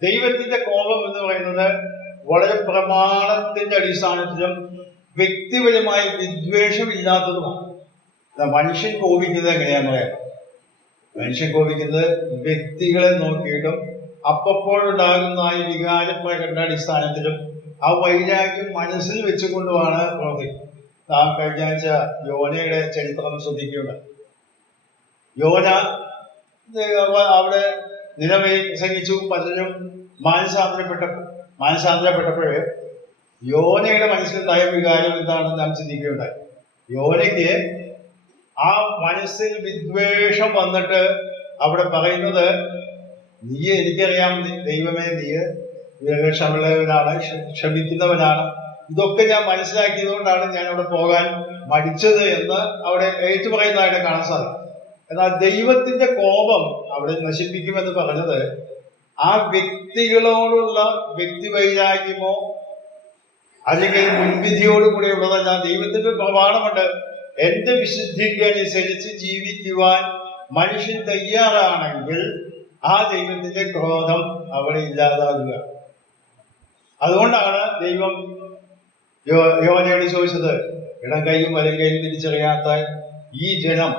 ദൈവത്തിന്റെ കോപം എന്ന് പറയുന്നത് വളരെ പ്രമാണത്തിന്റെ അടിസ്ഥാനത്തിലും വ്യക്തിപരമായ വിദ്വേഷമില്ലാത്തതുമാണ്. മനുഷ്യൻ കോപിക്കുന്നത് എങ്ങനെയാന്ന് പറയാം. മനുഷ്യൻ കോപിക്കുന്നത് വ്യക്തികളെ നോക്കിയിട്ടും അപ്പോഴുണ്ടാകുന്ന ആ വികാര പ്രകടന അടിസ്ഥാനത്തിലും ആ വൈരാഗ്യം മനസ്സിൽ വെച്ചുകൊണ്ടുമാണ് പ്രവർത്തിക്കുന്നത്. നാം കഴിഞ്ഞ ആഴ്ച യോനയുടെ ചരിത്രം ശ്രദ്ധിക്കുകയുണ്ടായി. യോന അവിടെ നിലവയിൽ പ്രസംഗിച്ചു, പലരും മാനസാന്തരപ്പെട്ടപ്പോഴേ യോനയുടെ മനസ്സിലുണ്ടായ വികാരം എന്താണെന്ന് നാം ചിന്തിക്കുകയുണ്ടായി. യോനയ്ക്ക് ആ മനസ്സിൽ വിദ്വേഷം വന്നിട്ട് അവിടെ പറയുന്നത്, നീ എനിക്കറിയാം ദൈവമേ, നീ ദീർഘക്ഷമയുള്ളവനാണ്, ക്ഷമിക്കുന്നവനാണ്, ഇതൊക്കെ ഞാൻ മനസ്സിലാക്കിയത് കൊണ്ടാണ് ഞാൻ അവിടെ പോകാൻ മടിച്ചത് എന്ന് അവിടെ ഏറ്റു പറയുന്നതായിട്ട് കാണാൻ സാധിക്കും. എന്നാൽ ദൈവത്തിന്റെ കോപം അവിടെ നശിപ്പിക്കുമെന്ന് പറഞ്ഞത് ആ വ്യക്തികളോടുള്ള വ്യക്തിവൈരാഗ്യമോ അല്ലെങ്കിൽ മുൻവിധിയോടുകൂടി ഉള്ളതല്ല. ദൈവത്തിന്റെ പ്രമാണമുണ്ട്, എന്റെ വിശുദ്ധിക്ക് അനുസരിച്ച് ജീവിക്കുവാൻ മനുഷ്യൻ തയ്യാറാണെങ്കിൽ ആ ദൈവത്തിന്റെ ക്രോധം അവിടെ ഇല്ലാതാകുക. അതുകൊണ്ടാണ് ദൈവം യോനയോട് ചോദിച്ചത്, ഇടം കൈയും വലം കൈയും തിരിച്ചറിയാത്ത ഈ ജനം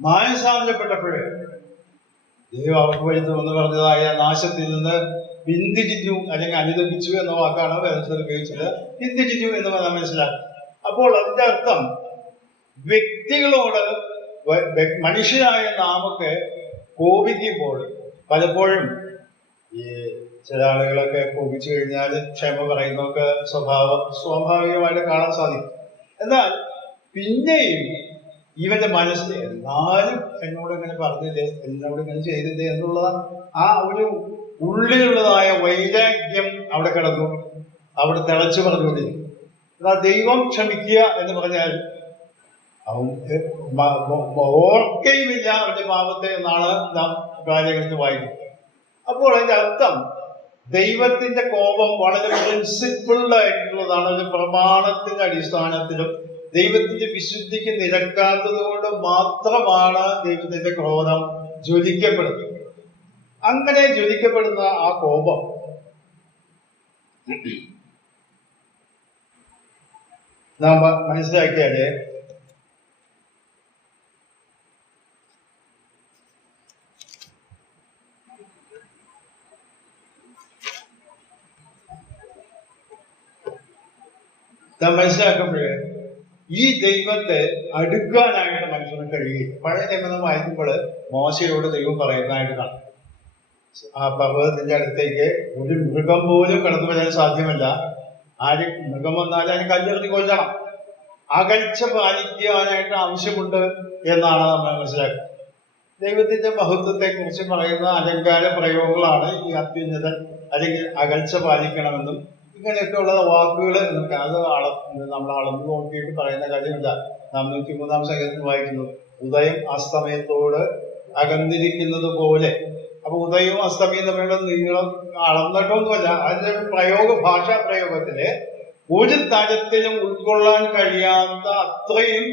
മാനസാന്തരപ്പെട്ടപ്പോഴേ ദൈവം അവർക്ക് വരുത്തു എന്ന് പറഞ്ഞതായ നാശത്തിൽ നിന്ന് പിന്തിരിഞ്ഞു അല്ലെങ്കിൽ അനുദപിച്ചു എന്ന വാക്കാണ് വേദത്തിൽ ഉപയോഗിച്ചത്. പിന്തിരിഞ്ഞു എന്ന് നാം മനസ്സിലാക്കും. അപ്പോൾ അതിന്റെ അർത്ഥം വ്യക്തികളോട് മനുഷ്യരായ നാമൊക്കെ കോപിക്കുമ്പോൾ പലപ്പോഴും ഈ ചില ആളുകളൊക്കെ കോപിച്ചു കഴിഞ്ഞാൽ ക്ഷമ പറയുന്നതൊക്കെ സ്വാഭാവികമായിട്ട് കാണാൻ സാധിക്കും. എന്നാൽ പിന്നെയും ഇവന്റെ മനസ്സിൽ എന്നാലും എന്നോട് ഇങ്ങനെ പറഞ്ഞില്ലേ, എന്നോട് ഇങ്ങനെ ചെയ്തില്ലേ എന്നുള്ള ആ ഒരു ഉള്ളിലുള്ളതായ വൈരാഗ്യം അവിടെ കിടന്നു, അവിടെ തിളച്ചു പറഞ്ഞുകൊണ്ടിരിക്കും. എന്നാൽ ദൈവം ക്ഷമിക്കുക എന്ന് പറഞ്ഞാൽ അവൻ ഓർക്കയുമില്ല അവന്റെ പാപത്തെ എന്നാണ് നാം കാര്യങ്ങളിൽ വായിക്കുന്നത്. അപ്പോൾ അതിന്റെ അർത്ഥം ദൈവത്തിന്റെ കോപം വളരെ പ്രിൻസിപ്പിൾഡ് ആയിട്ടുള്ളതാണ്. ഒരു പ്രമാണത്തിന്റെ അടിസ്ഥാനത്തിലും ദൈവത്തിന്റെ വിശുദ്ധിക്ക് നിരക്കാത്തത് കൊണ്ട് മാത്രമാണ് ദൈവത്തിന്റെ ക്രോധം ജ്വലിക്കപ്പെടുന്നത്. അങ്ങനെ ജ്വലിക്കപ്പെടുന്ന ആ കോപം നാം മനസ്സിലാക്കിയാല് നാം മനസ്സിലാക്കുമ്പോഴേ ഈ ദൈവത്തെ അടുക്കാനായിട്ട് മനുഷ്യന് കഴിയില്ല. പഴയ നിയമം വായിക്കുമ്പോൾ മോശയോട് ദൈവം പറയുന്നതായിട്ട് കാണും, ആ പർവ്വതത്തിന്റെ അടുത്തേക്ക് ഒരു മൃഗം പോലും കടന്നു വരാൻ സാധ്യമല്ല. മൃഗം വന്നാൽ അതിന് കല്ലെറിഞ്ഞ് കൊല്ലണം. അകൽച്ച പാലിക്കാനായിട്ട് ആവശ്യമുണ്ട് എന്നാണ് നമ്മൾ മനസ്സിലാക്കുന്നത്. ദൈവത്തിന്റെ മഹത്വത്തെ കുറിച്ച് പറയുന്ന അലങ്കാര പ്രയോഗങ്ങളാണ് ഈ അത്യുന്നതൻ അല്ലെങ്കിൽ അകൽച്ച പാലിക്കണമെന്നും ഇങ്ങനെയൊക്കെയുള്ള വാക്കുകൾ എന്നൊക്കെ. അത് നമ്മൾ അളന്നു നോക്കിയിട്ട് പറയുന്ന കാര്യമില്ല. നാം 103-ാം സംഗീതത്തിൽ വായിക്കുന്നു, ഉദയം അസ്തമയത്തോട് അകന്നിരിക്കുന്നത് പോലെ. അപ്പൊ ഉദയവും അസ്തമയം തമ്മിലുള്ള നീളം അളന്നിട്ടൊന്നുമല്ല. അതിന്റെ ഭാഷാ പ്രയോഗത്തില് ഒരു തരത്തിലും ഉൾക്കൊള്ളാൻ കഴിയാത്ത അത്രയും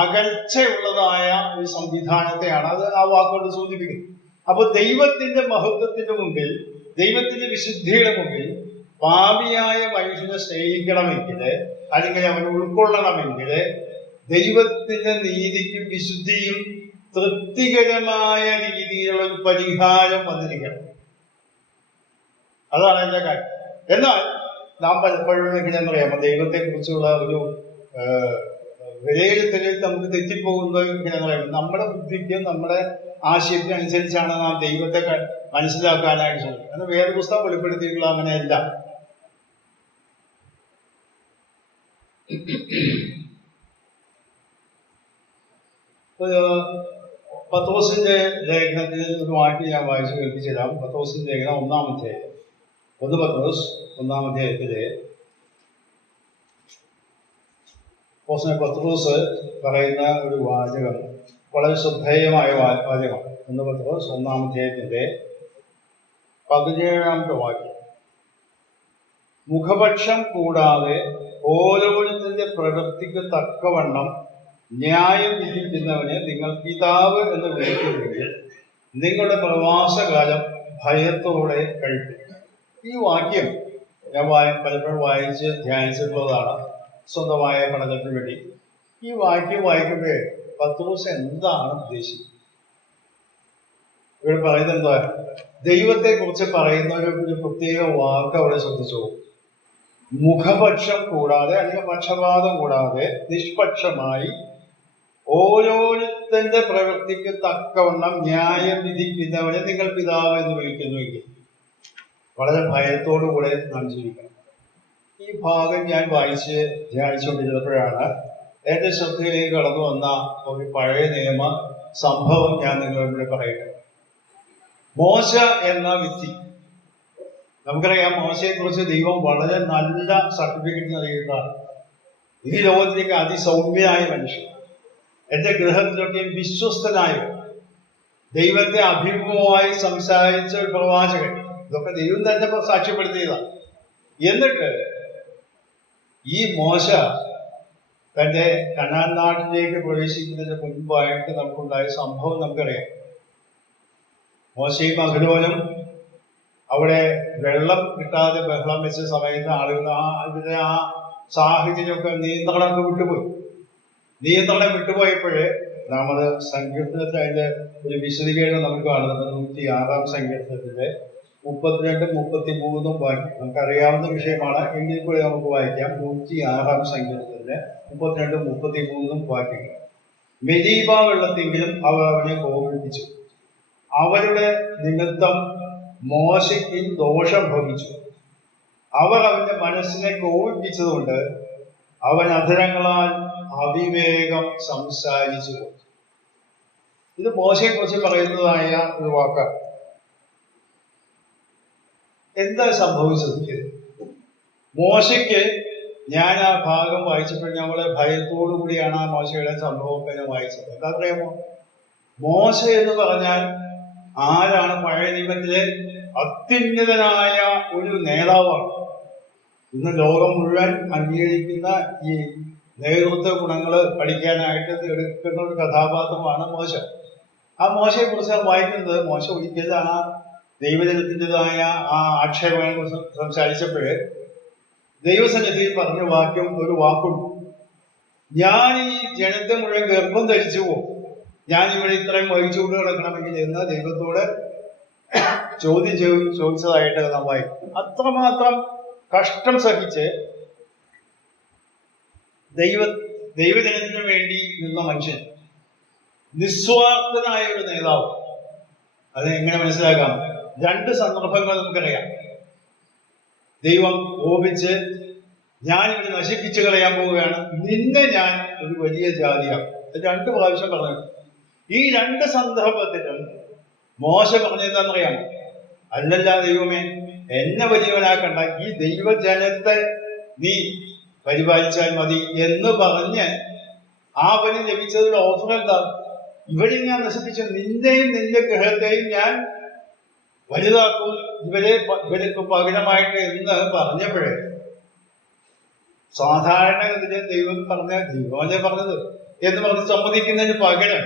അകൽച്ചയുള്ളതായ ഒരു സംവിധാനത്തെയാണ് അത് ആ വാക്കുകൊണ്ട് സൂചിപ്പിക്കുന്നത്. അപ്പൊ ദൈവത്തിന്റെ മഹത്വത്തിന്റെ മുമ്പിൽ, ദൈവത്തിന്റെ വിശുദ്ധിയുടെ മുമ്പിൽ പാപിയായ മനുഷ്യനെ സ്നേഹിക്കണമെങ്കിൽ അല്ലെങ്കിൽ അവനെ ഉൾക്കൊള്ളണമെങ്കിൽ ദൈവത്തിന്റെ നീതിക്കും വിശുദ്ധിയും തൃപ്തികരമായ രീതിയിലുള്ള ഒരു പരിഹാരം വന്നിരിക്കണം. അതാണ് എന്റെ കാര്യം. എന്നാൽ നാം പലപ്പോഴും എങ്ങനെയാണെന്ന് അറിയാമോ, ദൈവത്തെ കുറിച്ചുള്ള ഒരു വിലയിരുത്തലിൽ നമുക്ക് തെറ്റിപ്പോകുന്നത് എങ്ങനെയാണെന്ന് പറയുമ്പോൾ നമ്മുടെ ബുദ്ധിക്കും നമ്മുടെ ആശയത്തിനും അനുസരിച്ചാണ് നാം ദൈവത്തെ മനസ്സിലാക്കാനായിട്ട് ശ്രമിക്കുന്നത്. എന്നാൽ വേദപുസ്തകം വെളിപ്പെടുത്തിയിട്ടുള്ള അങ്ങനെയല്ല. പത്രോസിന്റെ ലേഖനത്തിൽ ഒരു വാക്യം ഞാൻ വായിച്ചു കേൾപ്പിച്ചു തരാം. പത്രോസിന്റെ ലേഖനം 1-ാം അധ്യായം, 1 പത്രോസ് 1-ാം അധ്യായത്തിലെ പത്രോസ് പറയുന്ന ഒരു വാചകം വളരെ ശ്രദ്ധേയമായ വാചകമാണ്. 1 പത്രോസ് 1-ാം അധ്യായത്തിന്റെ 17-ാമത്തെ വാക്യം, മുഖപക്ഷം കൂടാതെ ഓരോരുത്തരുടെ പ്രവൃത്തിക്ക് തക്കവണ്ണം ന്യായം വിധിക്കുന്നവനെ നിങ്ങൾ പിതാവ് എന്ന് വിളിക്കുന്നെങ്കിൽ നിങ്ങളുടെ പ്രവാസകാലം ഭയത്തോടെ കഴിക്കും. ഈ വാക്യം ഞാൻ പലപ്പോഴും വായിച്ച് ധ്യാനിച്ചിട്ടുള്ളതാണ് സ്വന്തമായ പഠനത്തിന് വേണ്ടി. ഈ വാക്യം വായിക്കുമ്പോൾ പത്രോസ് എന്താണ് ഉദ്ദേശിക്കുന്നത്? ഇവിടെ പറയുന്നത് എന്താ? ദൈവത്തെ കുറിച്ച് പറയുന്ന ഒരു പ്രത്യേക വാക്ക് അവിടെ ശ്രദ്ധിച്ചു. മുഖപക്ഷം കൂടാതെ അല്ലെങ്കിൽ പക്ഷപാതം കൂടാതെ നിഷ്പക്ഷമായി ഓരോരുത്തന്റെ പ്രവൃത്തിക്ക് തക്കവണ്ണം ന്യായം വിധിക്കുന്നവനെ നിങ്ങൾ പിതാവ് എന്ന് വിളിക്കുന്നുവെങ്കിൽ വളരെ ഭയത്തോടുകൂടെ നാം ജീവിക്കണം. ഈ ഭാഗം ഞാൻ ധ്യാനിച്ചുകൊണ്ടിരുന്നപ്പോഴാണ് എന്റെ ശ്രദ്ധയിലേക്ക് കടന്നു വന്ന ഒരു പഴയ നിയമ സംഭവം ഞാൻ നിങ്ങളോട് പറയുക. മോശ എന്ന വ്യക്തി, നമുക്കറിയാം മോശയെ കുറിച്ച് ദൈവം വളരെ നല്ല സർട്ടിഫിക്കറ്റ് നൽകിയിട്ടാണ്. ഈ ലോകത്തിലേക്ക് അതിസൗമ്യനായ മനുഷ്യൻ, എന്റെ ഗൃഹത്തിലൊക്കെ വിശ്വസ്തനായ, ദൈവത്തെ അഭിമുഖമായി സംസാരിച്ച ഒരു പ്രവാചകൻ, ഇതൊക്കെ ദൈവം തന്നെ സാക്ഷ്യപ്പെടുത്തിയതാണ്. എന്നിട്ട് ഈ മോശ തന്റെ കനാൻ നാട്ടിലേക്ക് പ്രവേശിക്കുന്നതിന് മുൻപായിട്ട് നമുക്കുണ്ടായ സംഭവം നമുക്കറിയാം. മോശയും അഹ്റോനും അവിടെ വെള്ളം കിട്ടാതെ ബഹളം വെച്ച സമയത്ത് ആളുകൾ ഇതിന്റെ ആ സാഹചര്യമൊക്കെ നിയന്ത്രണമൊക്കെ വിട്ടുപോയപ്പോഴേ നമ്മൾ സങ്കീർത്തനത്തിൽ അതിന്റെ ഒരു വിശദീകരണം നമുക്ക് കാണുന്നത് 106 സങ്കീർത്തനത്തിന്റെ 32, 33 വാക്യം. നമുക്കറിയാവുന്ന വിഷയമാണ്, എങ്കിൽ കൂടി നമുക്ക് വായിക്കാം. 106 സങ്കീർത്തനത്തിന്റെ 32, 33 വാക്യങ്ങൾ. മെരീബ വെള്ളത്തെങ്കിലും അവർ അവനെ കോപിപ്പിച്ചു, അവരുടെ നിമിത്തം മോശയ്ക്ക് ദോഷം ഭവിച്ചു. അവർ അവന്റെ മനസ്സിനെ കോപിപ്പിച്ചതുകൊണ്ട് അവൻ അധരങ്ങളാൽ അവിവേകം സംസാരിച്ചു. ഇത് മോശയെ കുറിച്ച് പറയുന്നതായ ഒരു വാക്കാണ്. എന്താ സംഭവിച്ചത്? മോശയ്ക്ക്, ഞാൻ ആ ഭാഗം വായിച്ചപ്പോൾ ഞാൻ വളരെ ഭയത്തോടു കൂടിയാണ് ആ മോശയുടെ സംഭവമൊക്കെ ഞാൻ വായിച്ചത്. എന്താ പറയാമോ? മോശ എന്ന് പറഞ്ഞാൽ ആരാണ്? പഴയ നിയമത്തിലെ അത്യുന്നതനായ ഒരു നേതാവാണ്. ഇന്ന് ലോകം മുഴുവൻ അംഗീകരിക്കുന്ന ഈ നേതൃത്വ ഗുണങ്ങൾ പഠിക്കാനായിട്ട് എടുക്കുന്ന ഒരു കഥാപാത്രമാണ് മോശ. ആ മോശയെ കുറിച്ച് വായിക്കുന്നത്, മോശ ഒരിക്കലും ആ ദൈവജനത്തിൻ്റെതായ ആ ആക്ഷേപങ്ങളെ കുറിച്ച് സംസാരിച്ചപ്പോഴേ ദൈവസന്നിധിയിൽ പറഞ്ഞ ഒരു വാക്കുണ്ട്: ഞാൻ ഈ ജനത്തെ മുഴുവൻ ഗർഭം ധരിച്ചു പോകും, ഞാൻ ഇവിടെ ഇത്രയും വഹിച്ചുകൊണ്ട് കിടക്കണമെങ്കിൽ എന്ന് ദൈവത്തോട് ചോദിച്ചതായിട്ട് നാം വായിക്കും. അത്രമാത്രം കഷ്ടം സഹിച്ച് ദൈവജനത്തിന് വേണ്ടി നിന്ന മനുഷ്യൻ, നിസ്വാർത്ഥനായ ഒരു നേതാവ്. അത് എങ്ങനെ മനസ്സിലാക്കാം? 2 സന്ദർഭങ്ങൾ നമുക്കറിയാം. ദൈവം കോപിച്ച്, ഞാൻ ഇവരെ നശിപ്പിച്ചു കളയാൻ പോവുകയാണ്, നിന്നെ ഞാൻ ഒരു വലിയ ജാതിയാക്കും. 2 പ്രാവശ്യം പറഞ്ഞു. ഈ 2 സന്ദർഭത്തിലും മോശ പറഞ്ഞെന്താണെന്നറിയാം? അല്ലല്ല ദൈവമേ, എന്നെ വലിയവനാക്കണ്ട, ഈ ദൈവജനത്തെ നീ പരിപാലിച്ചാൽ മതി എന്ന് പറഞ്ഞ് അവന് ലഭിച്ചതിന്റെ ഓഫർ എന്താ? ഇവരെ ഞാൻ നശിപ്പിച്ചു, നിന്റെയും നിന്റെ ഗൃഹത്തെയും ഞാൻ വലുതാക്കും, ഇവർക്ക് പകരമായിട്ട് എന്ന് പറഞ്ഞപ്പോഴേ സാധാരണഗതിയിലെ ദൈവം പറഞ്ഞത് എന്ന് പറഞ്ഞ് സമ്മതിക്കുന്നതിന് പകരം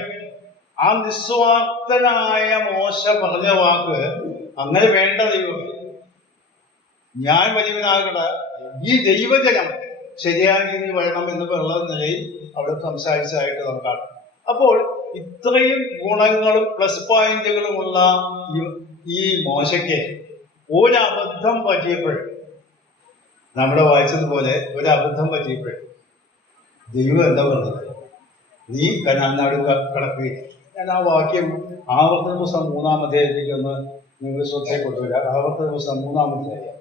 ആ നിസ്വാർത്ഥനായ മോശ പറഞ്ഞ വാക്ക്, അങ്ങനെ വേണ്ട ദൈവം, ഞാൻ വലിയവനാകണ്ട, ഈ ദൈവജനം ശരിയായ രീതിയിൽ വരണം എന്നുള്ള നിലയിൽ അവിടെ സംസാരിച്ചതായിട്ട് നമുക്ക് കാണാം. അപ്പോൾ ഇത്രയും ഗുണങ്ങളും പ്ലസ് പോയിന്റുകളുമുള്ള ഈ മോശയ്ക്ക് ഒരബദ്ധം പറ്റിയപ്പോൾ, നമ്മുടെ വായിച്ചതുപോലെ ഒരബദ്ധം പറ്റിയപ്പോൾ ദൈവം എന്താ പറഞ്ഞത്? നീ കനാൻ നാട് കടക്കുകയില്ല. ഞാൻ ആ വാക്യം ആവർത്തന പുസ്തകം 3-ാം അധ്യായത്തിലേക്ക് ഒന്ന് നിങ്ങൾ ശ്രദ്ധയെ കൊണ്ടുവരിക. ആവർത്തന പുസ്തകം 3-ാം അധ്യായം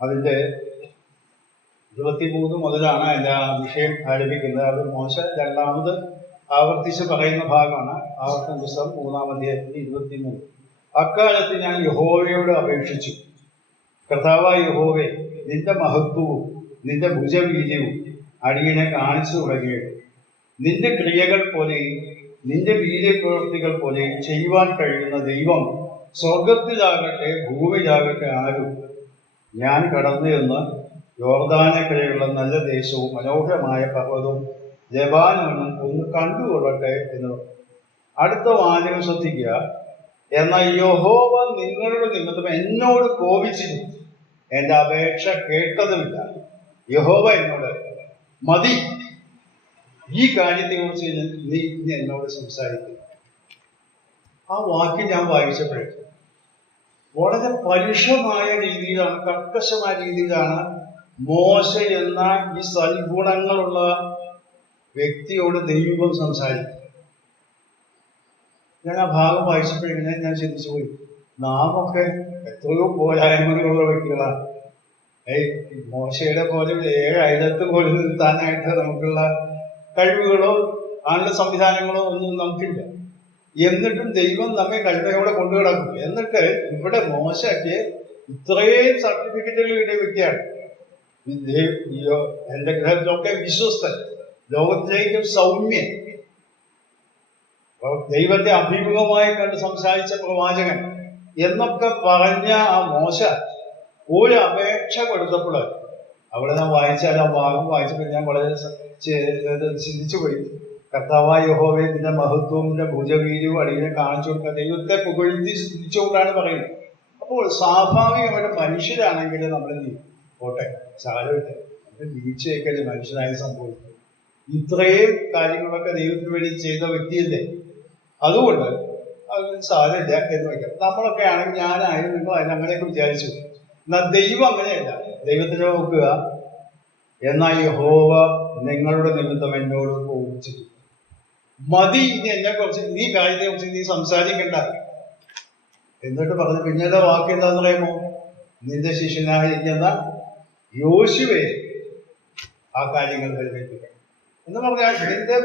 അതിന്റെ 23 മുതലാണ് അതിന്റെ ആ വിഷയം ആരംഭിക്കുന്നത്. അത് മോശ രണ്ടാമത് ആവർത്തിച്ച് പറയുന്ന ഭാഗമാണ്. ആവർത്തന പുസ്തകം 3-ാം അധ്യായത്തിന്റെ 23. അക്കാലത്ത് ഞാൻ യഹോവയോട് അപേക്ഷിച്ചു, കർത്താവായ യഹോവേ, നിന്റെ മഹത്വവും നിന്റെ ഭുജവീര്യവും അടിയനെ കാണിച്ചു തുടങ്ങിയിട്ട് നിന്റെ ക്രിയകൾ പോലെയും നിന്റെ വീര്യപ്രവൃത്തികൾ പോലെയും ചെയ്യുവാൻ കഴിയുന്ന ദൈവം സ്വർഗത്തിലാകട്ടെ ഭൂമിയിലാകട്ടെ ആരും. ഞാൻ കടന്നു എന്ന് യോർദാനക്കരയുള്ള നല്ല ദേശവും മനോഹരമായ പർവ്വതവും ലെബാനോനും ഒന്ന് കണ്ടുകൊള്ളട്ടെ എന്ന്. അടുത്ത വാചകം ശ്രദ്ധിക്കുക. എന്നാൽ യഹോവ നിങ്ങളുടെ നിമിത്തം എന്നോട് കോപിച്ചിരുന്നു, എന്റെ അപേക്ഷ കേട്ടതുമില്ല. യഹോവ എന്നോട്, മതി, ഈ കാര്യത്തെ കുറിച്ച് നീ എന്നോട് സംസാരിക്കുന്നു. ആ വാക്യം ഞാൻ വായിച്ചപ്പോഴേ വളരെ പരുഷമായ രീതിയിലാണ്, കർക്കശമായ രീതിയിലാണ് മോശ എന്ന ഈ സൽഗുണങ്ങളുള്ള വ്യക്തിയോട് ദൈവം സംസാരിക്കും. ഞാൻ ആ ഭാഗം വായിച്ചപ്പോഴിങ്ങനെ ഞാൻ ചിന്തിച്ചു പോയി, നാമൊക്കെ എത്രയോ പോരായ്മകളുള്ള വ്യക്തികളാണ്. മോശയുടെ പോലെ ഏഴായിരത്ത് പോലും നിർത്താനായിട്ട് നമുക്കുള്ള കഴിവുകളോ അതിനുള്ള സംവിധാനങ്ങളോ ഒന്നും നമുക്കില്ല. എന്നിട്ടും ദൈവം നമ്മെ കഴിവയോടെ കൊണ്ടുകിടക്കും. എന്നിട്ട് ഇവിടെ മോശയ്ക്ക് ഇത്രയും സർട്ടിഫിക്കറ്റുകൾ കിട്ടിയ വ്യക്തിയാണ്. എന്റെ ഗ്രഹത്തിലൊക്കെ വിശ്വസ്തൻ, ലോകത്തിലേക്കും സൗമ്യൻ, ദൈവത്തെ അഭിമുഖമായി കണ്ട് സംസാരിച്ച പ്രവാചകൻ എന്നൊക്കെ പറഞ്ഞ ആ മോശ ഒരു അപേക്ഷ കൊടുത്തപ്പോൾ അവിടെ ഞാൻ വായിച്ചാൽ ആ ഭാഗം വായിച്ചപ്പോൾ ഞാൻ വളരെ ചിന്തിച്ചു പോയി. കർത്താവായ യഹോവേ, നിന്റെ മഹത്വവും നിന്റെ ഭുജവീര്യവും അടിയെ കാണിച്ചു കൊടുക്കുക, ദൈവത്തെ പുകഴ്ത്തി സ്തുതിച്ചുകൊണ്ടാണ് പറയുന്നത്. അപ്പോൾ സ്വാഭാവികമായിട്ട് മനുഷ്യരാണെങ്കിൽ നമ്മൾ പോട്ടെ, സാരമില്ല, നമ്മൾ വീഴ്ചയൊക്കെ മനുഷ്യനായി സംഭവിക്കും. ഇത്രയും കാര്യങ്ങളൊക്കെ ദൈവത്തിന് വേണ്ടി ചെയ്ത വ്യക്തിയല്ലേ, അതുകൊണ്ട് അത് സാരമില്ല എന്ന് വയ്ക്കാം. നമ്മളൊക്കെ ആണെങ്കിൽ ഞാനായാലും നിങ്ങളായാലും അങ്ങനെയൊക്കെ വിചാരിച്ചു. എന്നാൽ ദൈവം അങ്ങനെയല്ല. ദൈവത്തിനെ നോക്കുക, എന്നാൽ യഹോവ നിങ്ങളുടെ നിമിത്തം എന്നോട് കോപിച്ചിട്ടു മതി, ഇനി എന്നെ കുറിച്ച് ഈ കാര്യത്തെ കുറിച്ച് നീ സംസാരിക്കണ്ട. എന്നിട്ട് പറഞ്ഞു പിന്നീട് വാക്ക് എന്താന്ന് പറയുമോ, നിന്റെ ശിഷ്യനായിരിക്കുന്ന യോശുവേ ആ കാര്യങ്ങൾ പരിഹരിക്കുക എന്ന് പറഞ്ഞാൽ നിന്റെ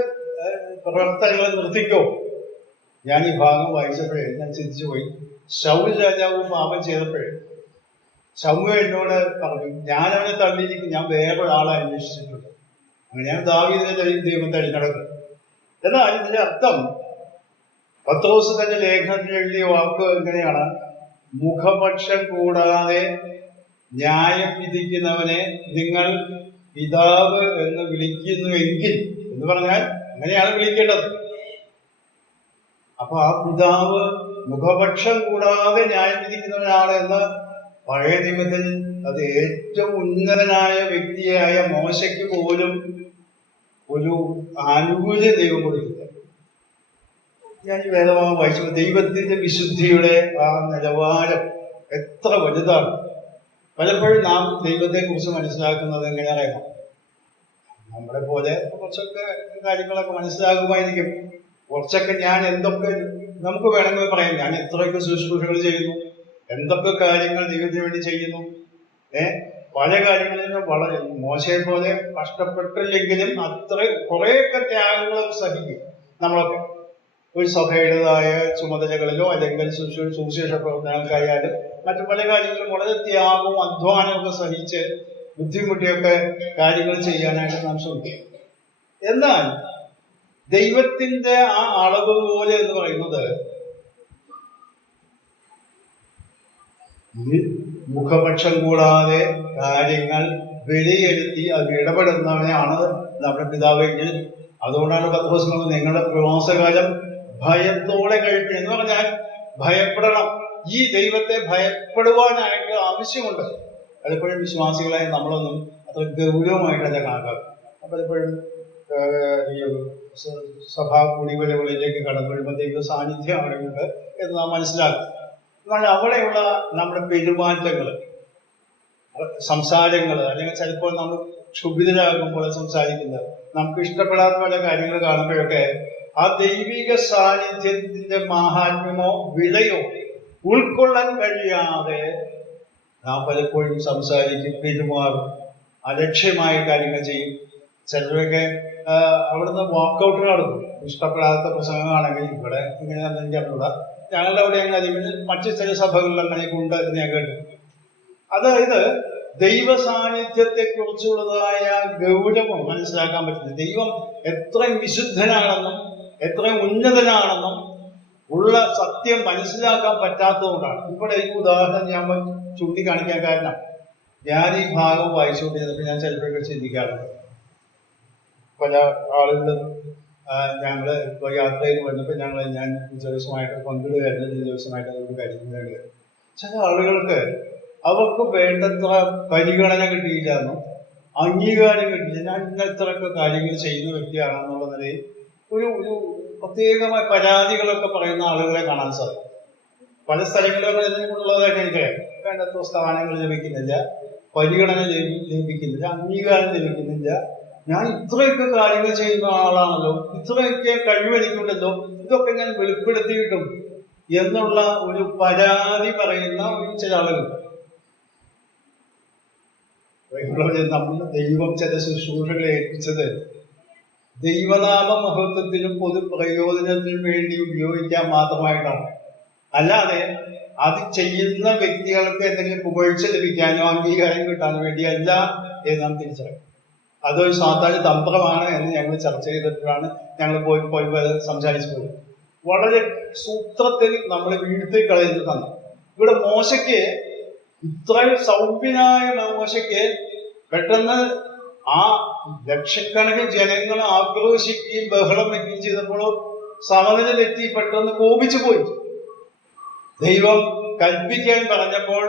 പ്രവർത്തനങ്ങൾ നിർത്തിക്കോ. ഞാൻ ഈ ഭാഗം വായിച്ചപ്പോഴേ ഞാൻ ചിന്തിച്ചു പോയി. ശൗൽ രാജാവ് പാപം ചെയ്തപ്പോഴേ ശമൂവേൽ എന്നോട് പറഞ്ഞു, ഞാൻ അവനെ തള്ളിയിരിക്കും, ഞാൻ വേറൊരാളെ അന്വേഷിച്ചിട്ടുണ്ട്. അങ്ങനെയാണ് ദാവീദിനെ ദൈവം തെരഞ്ഞെടുക്കുന്നത്. എന്നാൽ ഇതിന്റെ അർത്ഥം പത്രോസ് തന്റെ ലേഖനത്തിൽ എഴുതിയ വാക്ക് എങ്ങനെയാണ്? മുഖപക്ഷം കൂടാതെ ന്യായം വിധിക്കുന്നവനെ നിങ്ങൾ പിതാവ് എന്ന് വിളിക്കുന്നുവെങ്കിൽ എന്ന് പറഞ്ഞാൽ അങ്ങനെയാണ് വിളിക്കേണ്ടത്. അപ്പൊ ആ പിതാവ് മുഖപക്ഷം കൂടാതെ ന്യായം വിധിക്കുന്നവനാണ് എന്ന് പഴയ നിയമത്തിൽ അത് ഏറ്റവും ഉന്നതനായ വ്യക്തിയായ മോശയ്ക്ക് പോലും ഒരു ആനുകൂല്യം ദൈവം കൊടുക്കില്ല. ഞാൻ ഈ വേദഭാഗം വായിച്ചപ്പോൾ ദൈവത്തിന്റെ വിശുദ്ധിയുടെ ആ നിലവാരം എത്ര വലുതാണ്. പലപ്പോഴും നാം ദൈവത്തെ കുറിച്ച് മനസ്സിലാക്കുന്നത് എങ്ങനെ അറിയണം? നമ്മളെ പോലെ കുറച്ചൊക്കെ കാര്യങ്ങളൊക്കെ മനസ്സിലാകുമായിരിക്കും. കുറച്ചൊക്കെ ഞാൻ എന്തൊക്കെ നമുക്ക് വേണമെങ്കിൽ പറയാം, ഞാൻ എത്രയൊക്കെ ശുശ്രൂഷകൾ ചെയ്യുന്നു, എന്തൊക്കെ കാര്യങ്ങൾ ദൈവത്തിന് വേണ്ടി ചെയ്യുന്നു. പല കാര്യങ്ങളിലും വളരെ മോശയെ പോലെ കഷ്ടപ്പെട്ടില്ലെങ്കിലും അത്ര കുറെയൊക്കെ ത്യാഗങ്ങൾ സഹിക്കും നമ്മളൊക്കെ. ഒരു സഭയുടേതായ ചുമതലകളിലോ അല്ലെങ്കിൽ സുവിശേഷ പ്രവർത്തനങ്ങൾക്കായാലും മറ്റു പല കാര്യങ്ങളും വളരെ ത്യാഗവും അധ്വാനവും ഒക്കെ സഹിച്ച് ബുദ്ധിമുട്ടിയൊക്കെ കാര്യങ്ങൾ ചെയ്യാനായിട്ട് നാം ശ്രമിക്കും. എന്നാൽ ദൈവത്തിന്റെ ആ അളവ് പോലെ എന്ന് പറയുന്നത് മുഖപക്ഷം കൂടാതെ കാര്യങ്ങൾ വിലയിരുത്തി അത് ഇടപെടുന്നവനെയാണ് നമ്മുടെ പിതാവെങ്കിൽ. അതുകൊണ്ടാണ് പത്രോസ് നിങ്ങളുടെ പ്രവാസകാലം ഭയത്തോടെ കഴിക്കണം എന്ന് പറഞ്ഞാൽ ഭയപ്പെടണം. ഈ ദൈവത്തെ ഭയപ്പെടുവാനായിട്ട് ആവശ്യമുണ്ട്. പലപ്പോഴും വിശ്വാസികളായി നമ്മളൊന്നും അത്ര ഗൗരവമായിട്ടല്ല കണക്കാക്കും. പലപ്പോഴും ഈ സഭാ കൂടിവരവുകളിലേക്ക് കടന്നു വരുമ്പോൾ ദൈവ സാന്നിധ്യം അവിടെയുണ്ട് എന്ന് നാം മനസ്സിലാക്കും. എന്നാൽ അവിടെയുള്ള നമ്മുടെ പെരുമാറ്റങ്ങൾ, സംസാരങ്ങൾ, അല്ലെങ്കിൽ ചിലപ്പോൾ നമ്മൾ ക്ഷുഭിതരാകുമ്പോൾ സംസാരിക്കുന്നത്, നമുക്ക് ഇഷ്ടപ്പെടാത്ത പല കാര്യങ്ങൾ കാണുമ്പോഴൊക്കെ ആ ദൈവിക സാന്നിധ്യത്തിന്റെ മാഹാത്മ്യമോ വിലയോ ഉൾക്കൊള്ളാൻ കഴിയാതെ നാം പലപ്പോഴും സംസാരിക്കും, പെരുമാറും, അലക്ഷ്യമായ കാര്യങ്ങൾ ചെയ്യും. ചിലരൊക്കെ അവിടുന്ന് വാക്കൗട്ട് നടക്കും. ഇഷ്ടപ്പെടാത്ത പ്രസംഗമാണെങ്കിൽ ഇവിടെ ഇങ്ങനെ എനിക്കറിഞ്ഞൂടാ, ഞങ്ങളുടെ അവിടെ അങ്ങനെ അല്ലെങ്കിൽ മറ്റു ചില സഭകളിൽ അങ്ങനെയൊക്കെ ഉണ്ട് എന്ന് ഞാൻ കേട്ടു. അതായത് ദൈവ സാന്നിധ്യത്തെ കുറിച്ചുള്ളതായ ഗൗരവം മനസ്സിലാക്കാൻ പറ്റുന്നത് ദൈവം എത്രയും വിശുദ്ധനാണെന്നും എത്രയും ഉന്നതനാണെന്നും ഉള്ള സത്യം മനസ്സിലാക്കാൻ പറ്റാത്തതുകൊണ്ടാണ്. ഇവിടെ ഈ ഉദാഹരണം ഞാൻ ചൂണ്ടിക്കാണിക്കാൻ കാരണം, ഞാൻ ഈ ഭാഗം വായിച്ചുകൊണ്ടിരുന്നപ്പോൾ ഞാൻ ചിലപ്പോഴൊക്കെ ചിന്തിക്കാറുണ്ട്. പല ആളുകളും ഞങ്ങള് ഇപ്പോൾ യാത്രയിൽ വന്നപ്പോൾ ഞാൻ ദിവസമായിട്ട് പങ്കിടുകയായിരുന്നു. ദിവസമായിട്ട് അതൊരു കാര്യത്തിലാണ്. ചില ആളുകൾക്ക് അവർക്ക് വേണ്ടത്ര പരിഗണന കിട്ടിയില്ലാന്നും അംഗീകാരം കിട്ടിയില്ല. ഞാൻ ഇന്നത്രയൊക്കെ കാര്യങ്ങൾ ചെയ്യുന്ന വ്യക്തിയാണെന്നുള്ള നിലയിൽ ഒരു പ്രത്യേകമായ പരാതികളൊക്കെ പറയുന്ന ആളുകളെ കാണാൻ സാധിക്കും. പല സ്ഥലങ്ങളിലും ഇതിനുള്ളതായിട്ട് എനിക്കറിയാം. വേണ്ടത്ര സ്ഥാനങ്ങൾ ലഭിക്കുന്നില്ല, പരിഗണന ലഭിക്കുന്നില്ല, അംഗീകാരം ലഭിക്കുന്നില്ല. ഞാൻ ഇത്രയൊക്കെ കാര്യങ്ങൾ ചെയ്യുന്ന ആളാണല്ലോ, ഇത്രയൊക്കെ കഴിവെനിക്കുണ്ടല്ലോ, ഇതൊക്കെ ഞാൻ വെളിപ്പെടുത്തിയിട്ടും എന്നുള്ള ഒരു പരാതി പറയുന്ന ചില ആളുകൾ. നമ്മൾ ദൈവം ചില ശുശ്രൂഷകളെ ഏൽപ്പിച്ചത് ദൈവനാമ മഹത്വത്തിനും പൊതുപ്രയോജനത്തിനും വേണ്ടി ഉപയോഗിക്കാൻ മാത്രമായിട്ടാണ്. അല്ലാതെ അത് ചെയ്യുന്ന വ്യക്തികൾക്ക് എന്തെങ്കിലും പുകഴ്ച ലഭിക്കാനോ അംഗീകാരം കിട്ടാനോ വേണ്ടിയല്ല എന്ന് നാം തിരിച്ചറിയും. അതൊരു സാധാരണ തന്ത്രമാണ് എന്ന് ഞങ്ങൾ ചർച്ച ചെയ്തിട്ടാണ് ഞങ്ങൾ പോയി സംസാരിച്ചു പോയത്. വളരെ സൂത്രത്തിൽ നമ്മൾ വീഴ്ത്തി കളയുന്ന തന്ത്രം. ഇവിടെ മോശയ്ക്ക്, ഇത്രയും സൗമ്യനായ മോശയ്ക്ക് പെട്ടെന്ന് ആ ലക്ഷക്കണക്കിന് ജനങ്ങളെ ആക്രോശിക്കുകയും ബഹളം വയ്ക്കുകയും ചെയ്തപ്പോൾ സമനില തെറ്റി പെട്ടെന്ന് കോപിച്ചു പോയി. ദൈവം കൽപ്പിക്കാൻ പറഞ്ഞപ്പോൾ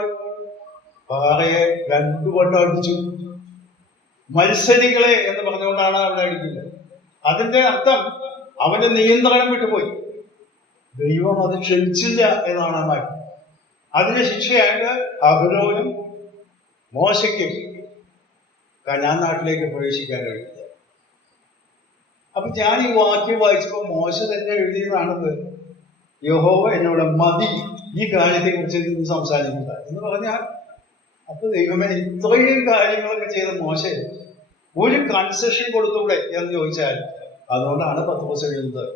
പാറയെ രണ്ടുവട്ടം അടിച്ചു. മത്സരികളെ എന്ന് പറഞ്ഞുകൊണ്ടാണ് അവിടെ അടിക്കുന്നത്. അതിന്റെ അർത്ഥം അവന്റെ നിയന്ത്രണം വിട്ടുപോയി. ദൈവം അത് ക്ഷമിച്ചില്ല എന്നാണ് അമ്മായി. അതിന്റെ ശിക്ഷയായിട്ട് അഹരോനും മോശയ്ക്കും കനാൻ നാട്ടിലേക്ക് പ്രവേശിക്കാൻ കഴിയില്ല. അപ്പൊ ഞാൻ ഈ വാക്യം വായിച്ചപ്പോ മോശ തന്നെ എഴുതിയതാണത്. യഹോവ എന്നോട് മതി ഈ കാര്യത്തെ കുറിച്ച് സംസാരിക്കുക എന്ന് പറഞ്ഞാൽ, അപ്പൊ ദൈവമേ ഇത്രയും കാര്യങ്ങളൊക്കെ ചെയ്ത മോശ ഒരു കൺസെഷൻ കൊടുത്തൂടെ എന്ന് ചോദിച്ചാൽ, അതുകൊണ്ടാണ് പത്രോസ് എഴുതുന്നത്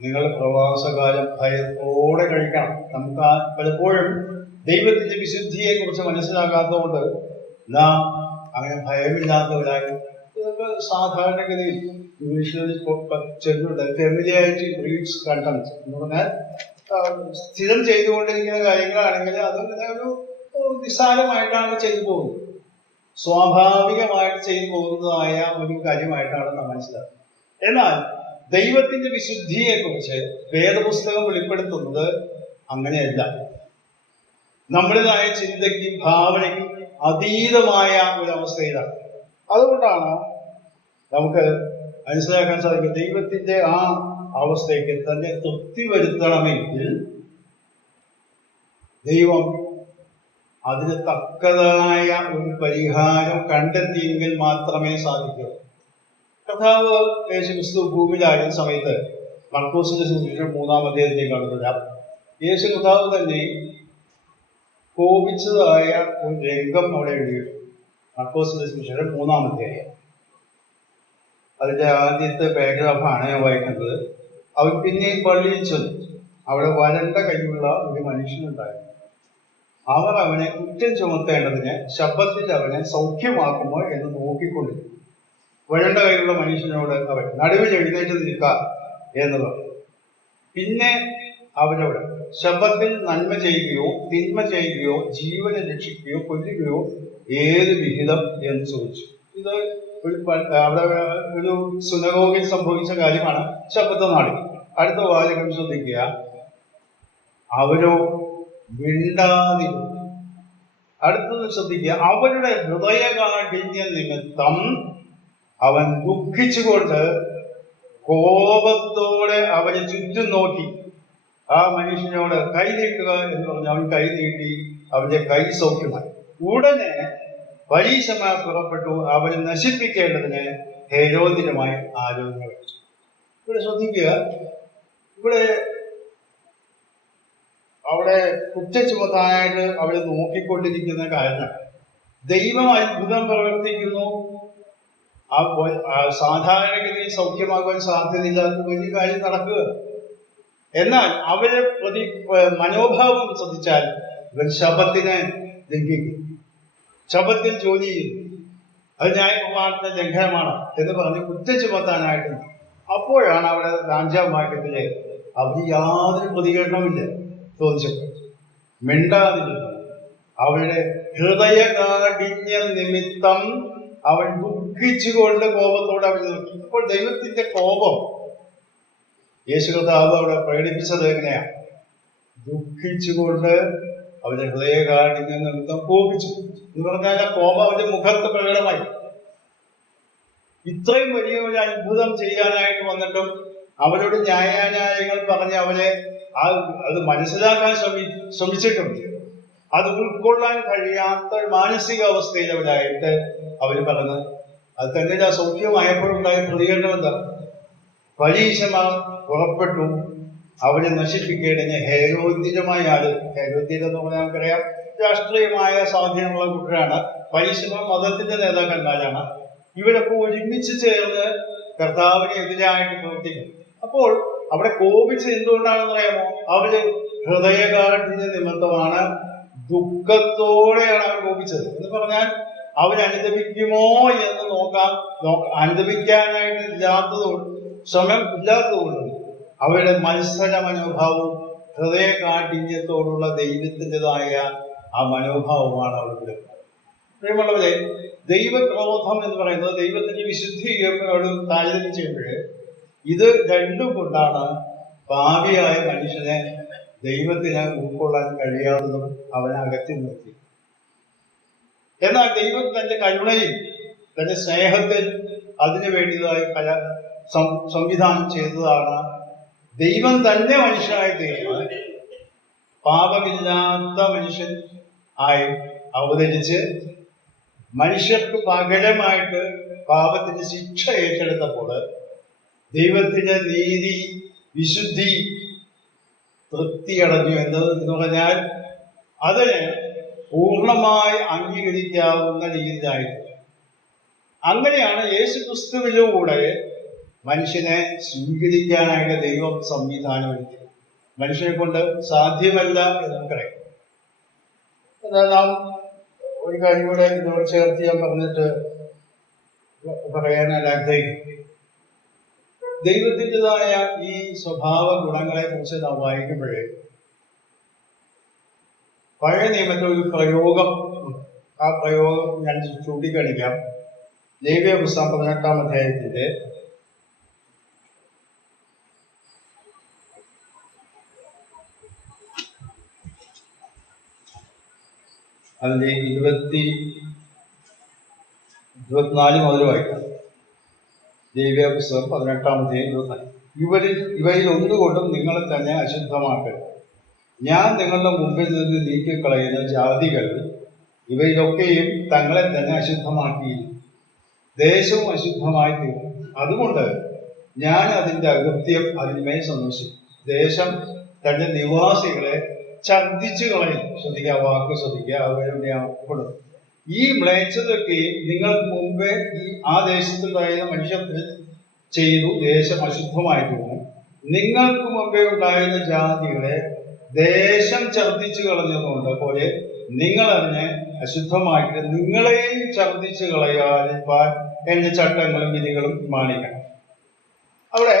നിങ്ങളുടെ പ്രവാസകാലം ഭയത്തോടെ കഴിക്കണം. നമുക്ക് പലപ്പോഴും ദൈവത്തിന്റെ വിശുദ്ധിയെ കുറിച്ച് മനസ്സിലാക്കാത്തതുകൊണ്ട് നാം അങ്ങനെ ഭയമില്ലാത്തവരായി, ഇതൊക്കെ സാധാരണഗതിയിൽ ഇംഗ്ലീഷിൽ ചെല്ലുണ്ട് ഫെമിലിയാരിറ്റി ബ്രീഡ്സ് കണ്ടംപ്റ്റ് എന്ന് പറഞ്ഞാൽ സ്ഥിരം ചെയ്തുകൊണ്ടിരിക്കുന്ന കാര്യങ്ങളാണെങ്കിൽ അതൊക്കെ ഒരു നിസ്സാരമായിട്ടാണ് ചെയ്തു പോകുന്നത്. സ്വാഭാവികമായിട്ട് ചെയ്തു പോകുന്നതായ ഒരു കാര്യമായിട്ടാണ് നാം മനസ്സിലാക്കുന്നത്. എന്നാൽ ദൈവത്തിന്റെ വിശുദ്ധിയെ കുറിച്ച് വേദപുസ്തകം വെളിപ്പെടുത്തുന്നത് അങ്ങനെയല്ല. നമ്മുടേതായ ചിന്തയ്ക്കും ഭാവനയ്ക്കും അതീതമായ ഒരവസ്ഥയിലാണ്. അതുകൊണ്ടാണ് നമുക്ക് മനസ്സിലാക്കാൻ സാധിക്കും, ദൈവത്തിന്റെ ആ അവസ്ഥയ്ക്ക് തന്നെ തൃപ്തി വരുത്തണമെങ്കിൽ ദൈവം അതിന് തക്കതായ ഒരു പരിഹാരം കണ്ടെത്തിയെങ്കിൽ മാത്രമേ സാധിക്കൂ. കർത്താവ് യേശുക്രിസ്തു ഭൂമിയിലായിരുന്ന സമയത്ത് മർക്കോസിന്റെ സുവിശേഷം 3-ാം അധ്യായത്തിൽ കാണുന്നില്ല, യേശു കർത്താവ് തന്നെ കോപിച്ചതായ ഒരു രംഗം അവിടെ എഴുതിയിട്ടുണ്ട്. മർക്കോസിന്റെ സുവിശേഷം 3-ാം അധ്യായം അതിന്റെ ആദ്യത്തെ പാരഗ്രാഫാണ് ഞാൻ വായിക്കുന്നത്. അവൻ പിന്നെയും പള്ളിയിൽ ചെന്നു. അവിടെ വരണ്ട കൈയുള്ള ഒരു മനുഷ്യനുണ്ടായിരുന്നു. അവർ അവനെ കുറ്റം ചുമത്തേണ്ടതിന് ശബ്ദത്തിൽ അവനെ സൗഖ്യമാക്കുമോ എന്ന് നോക്കിക്കൊണ്ടിരുന്നു. വരണ്ട കൈയുള്ള മനുഷ്യനോട് അവൻ നടുവിൽ എഴുന്നേറ്റ് നിൽക്ക എന്ന് പറഞ്ഞു. പിന്നെ അവനോട് ശബ്ദത്തിൽ നന്മ ചെയ്യുകയോ തിന്മ ചെയ്യുകയോ ജീവനെ രക്ഷിക്കുകയോ കൊല്ലുകയോ ഏത് വിഹിതം എന്ന് ചോദിച്ചു. ഇത് അവിടെ ഒരു സുനഗോഗിൽ സംഭവിച്ച കാര്യമാണ്. ശബ്ദത്തെ നാടി. അടുത്ത വാചകം ശ്രദ്ധിക്കുക. അവരോ മിണ്ടാതിരുന്നു. അടുത്തത് ശ്രദ്ധിക്കുക. അവരുടെ ഹൃദയകാഠിന്യ നിമിത്തം അവൻ ദുഃഖിച്ചുകൊണ്ട് കോപത്തോടെ അവനെ ചുറ്റും നോക്കി ആ മനുഷ്യനോട് കൈ നീട്ടുക എന്ന് പറഞ്ഞ് അവൻ കൈ നീട്ടി. അവന്റെ കൈ സൗഖ്യമായി. ഉടനെ പരീശന്മാർ പുറപ്പെട്ടു അവനെ നശിപ്പിക്കേണ്ടതിന് ഹേരോദിനുമായി ആലോചന കഴിച്ചു. ഇവിടെ ശ്രദ്ധിക്കുക. ഇവിടെ അവിടെ കുറ്റം ചുമത്താനായിട്ട് അവരെ നോക്കിക്കൊണ്ടിരിക്കുന്ന കാരണം ദൈവം അത്ഭുതം പ്രവർത്തിക്കുന്നു. സാധാരണഗതിയിൽ സൗഖ്യമാകാൻ സാധ്യതയില്ലാത്ത വലിയ കാര്യം നടക്കുക. എന്നാൽ അവരെ മനോഭാവം ശ്രദ്ധിച്ചാൽ ഇവൻ ശബത്തിനെ ലംഘിക്കും, ശബത്തിൽ ജോലി ചെയ്യുന്നു, അത് ന്യായപ്രമാണത്തിന്റെ ലംഘനമാണ് എന്ന് പറഞ്ഞ് കുറ്റം ചുമത്താനായിട്ട്. അപ്പോഴാണ് അവിടെ 5-ാം വാക്യത്തിലെ അവർ യാതൊരു പ്രതികരണമില്ല ചോദിച്ചപ്പോൾ മിണ്ടാതിരുന്നു. അവരുടെ ഹൃദയകാഠിന്യ നിമിത്തം അവൻ ദുഃഖിച്ചുകൊണ്ട് കോപത്തോടെ അവൻ നോക്കി. അപ്പോൾ ദൈവത്തിന്റെ കോപം യേശു കർത്താവ് അവിടെ പ്രകടിപ്പിച്ചത് എങ്ങനെയാണ്? ദുഃഖിച്ചുകൊണ്ട് അവന്റെ ഹൃദയകാഠിന്യ നിമിത്തം കോപിച്ചു എന്ന് പറഞ്ഞാൽ ആ കോപം അവന്റെ മുഖത്ത് പ്രകടമായി. ഇത്രയും വലിയ ഒരു അത്ഭുതം ചെയ്യാനായിട്ട് വന്നിട്ടും അവരോട് ന്യായാന്യായങ്ങൾ പറഞ്ഞ് അവരെ അത് മനസ്സിലാക്കാൻ ശ്രമിച്ചിട്ടുണ്ട്. അത് ഉൾക്കൊള്ളാൻ കഴിയാത്ത മാനസികാവസ്ഥയിൽ അവരായിട്ട് അവർ പറഞ്ഞ് അത് തന്നെ സൗഖ്യമായപ്പോഴുണ്ടായ പ്രതികരണം എന്താ? പരീശന്മാർ പുറപ്പെട്ടു അവരെ നശിപ്പിക്കേണ്ടതിന് ഹേരോദ്യമായ ആള്. ഹേരോദ്യം എന്ന് പറഞ്ഞാൽ നമുക്കറിയാം രാഷ്ട്രീയമായ സ്വാധീനമുള്ള കൂട്ടരാണ്, പരീക്ഷണ മതത്തിന്റെ നേതാക്കന്മാരാണ്. ഇവരൊക്കെ ഒരുമിച്ച് ചേർന്ന് കർത്താവിന് എതിരായിട്ട് പ്രവർത്തിക്കും. അപ്പോൾ അവിടെ കോപിച്ചത് എന്തുകൊണ്ടാണെന്ന് അറിയാമോ? അവര് ഹൃദയകാഠിന്യ നിമിത്തമാണ്, ദുഃഖത്തോടെയാണ് അവർ കോപിച്ചത്. എന്ന് പറഞ്ഞാൽ അവരനുദപിക്കുമോ എന്ന് അനുദപിക്കാനായിട്ട് ഇല്ലാത്തതുകൊണ്ട്, ശ്രമം ഇല്ലാത്തതുകൊണ്ട് അവരുടെ മത്സര മനോഭാവവും ഹൃദയകാഠിന്യത്തോടുള്ള ദൈവത്തിൻ്റെതായ ആ മനോഭാവമാണ് അവിടെ വിടുന്നത്. പ്രിയമുള്ളവരെ, ദൈവക്രോധം എന്ന് പറയുന്നത് ദൈവത്തിന്റെ വിശുദ്ധിയോട് താരതമ്യം ചെയ്യുമ്പോൾ ഇത് രണ്ടും കൊണ്ടാണ് പാപിയായ മനുഷ്യനെ ദൈവത്തിന് ഉൾക്കൊള്ളാൻ കഴിയാത്തതും അവനെ അകറ്റി നിർത്തി. എന്നാൽ ദൈവം തന്റെ കരുണയിൽ, തന്റെ സ്നേഹത്തിൽ അതിനു വേണ്ടിയതായി പല സംവിധാനം ചെയ്തതാണ്. ദൈവം തന്നെ മനുഷ്യനായി തീർന്ന് പാപമില്ലാത്ത മനുഷ്യൻ ആയി അവതരിച്ച് മനുഷ്യർക്ക് പകരമായിട്ട് പാപത്തിന്റെ ശിക്ഷ ഏറ്റെടുത്തപ്പോൾ ദൈവത്തിന്റെ നീതി, വിശുദ്ധി തൃപ്തിയടഞ്ഞു എന്ന് പറഞ്ഞാൽ അതിന് പൂർണ്ണമായി അംഗീകരിക്കാവുന്ന രീതിയിലായിട്ട്. അങ്ങനെയാണ് യേശു ക്രിസ്തുവിലൂടെ മനുഷ്യനെ സ്വീകരിക്കാനായിട്ട് ദൈവം സംവിധാനം ഒരുക്കി. മനുഷ്യനെ കൊണ്ട് സാധ്യമല്ല എന്ന് നമുക്കറിയാം. എന്നാൽ നാം ഒരു കാര്യം കൂടെ ഇതോട് ചേർത്ത് ഞാൻ പറഞ്ഞിട്ട് പറയാനായിട്ട് ആഗ്രഹിക്കും. ദൈവത്തിൻ്റെതായ ഈ സ്വഭാവ ഗുണങ്ങളെ കുറിച്ച് നാം വായിക്കുമ്പോഴേ പഴയ നിയമത്തിൽ ഒരു പ്രയോഗം, ആ പ്രയോഗം ഞാൻ ചൂണ്ടിക്കാണിക്കാം. ലേവ്യ പുസ്തകം 18-ാം അധ്യായത്തിന്റെ 24 മുതൽ വായിക്കാം. ലേവ്യ പുസ്തകം 18-ാം അധ്യായം 24. ഇവയിൽ ഒന്നുകൊണ്ടും നിങ്ങളെ തന്നെ അശുദ്ധമാക്കരുത്. ഞാൻ നിങ്ങളുടെ മുമ്പിൽ നിന്ന് നീക്കിക്കളയുന്ന ജാതികൾ ഇവയിലൊക്കെയും തങ്ങളെ തന്നെ അശുദ്ധമാക്കിയിരിക്കും. ദേശവും അശുദ്ധമായി തീർന്നു. അതുകൊണ്ട് ഞാൻ അതിന്റെ അകൃത്യം അതിന്മേൽ സന്ദർശിക്കും. ദേശം തന്റെ നിവാസികളെ ഛർദ്ദിച്ചു കളയും. ശ്രദ്ധിക്കുക, വാക്ക് ശ്രദ്ധിക്കുക, അവരുടെ അപ്പെടും. ഈ മ്ലേച്ഛതയൊക്കെ നിങ്ങൾക്ക് മുമ്പേ ആ ദേശത്തുണ്ടായിരുന്ന മനുഷ്യർ ചെയ്തു. ദേശം അശുദ്ധമായി തീർന്നു. നിങ്ങൾക്ക് മുമ്പേ ഉണ്ടായിരുന്ന ജാതികളെ ദേശം ഛർദ്ദിച്ചു കളഞ്ഞതുകൊണ്ട് പോലെ നിങ്ങൾ അതിനെ അശുദ്ധമാക്കിയിട്ട് നിങ്ങളെയും ഛർദ്ദിച്ചു കളയാതിരിക്കാൻ എന്റെ ചട്ടങ്ങളും വിധികളും മാനിക്കണം. അവിടെ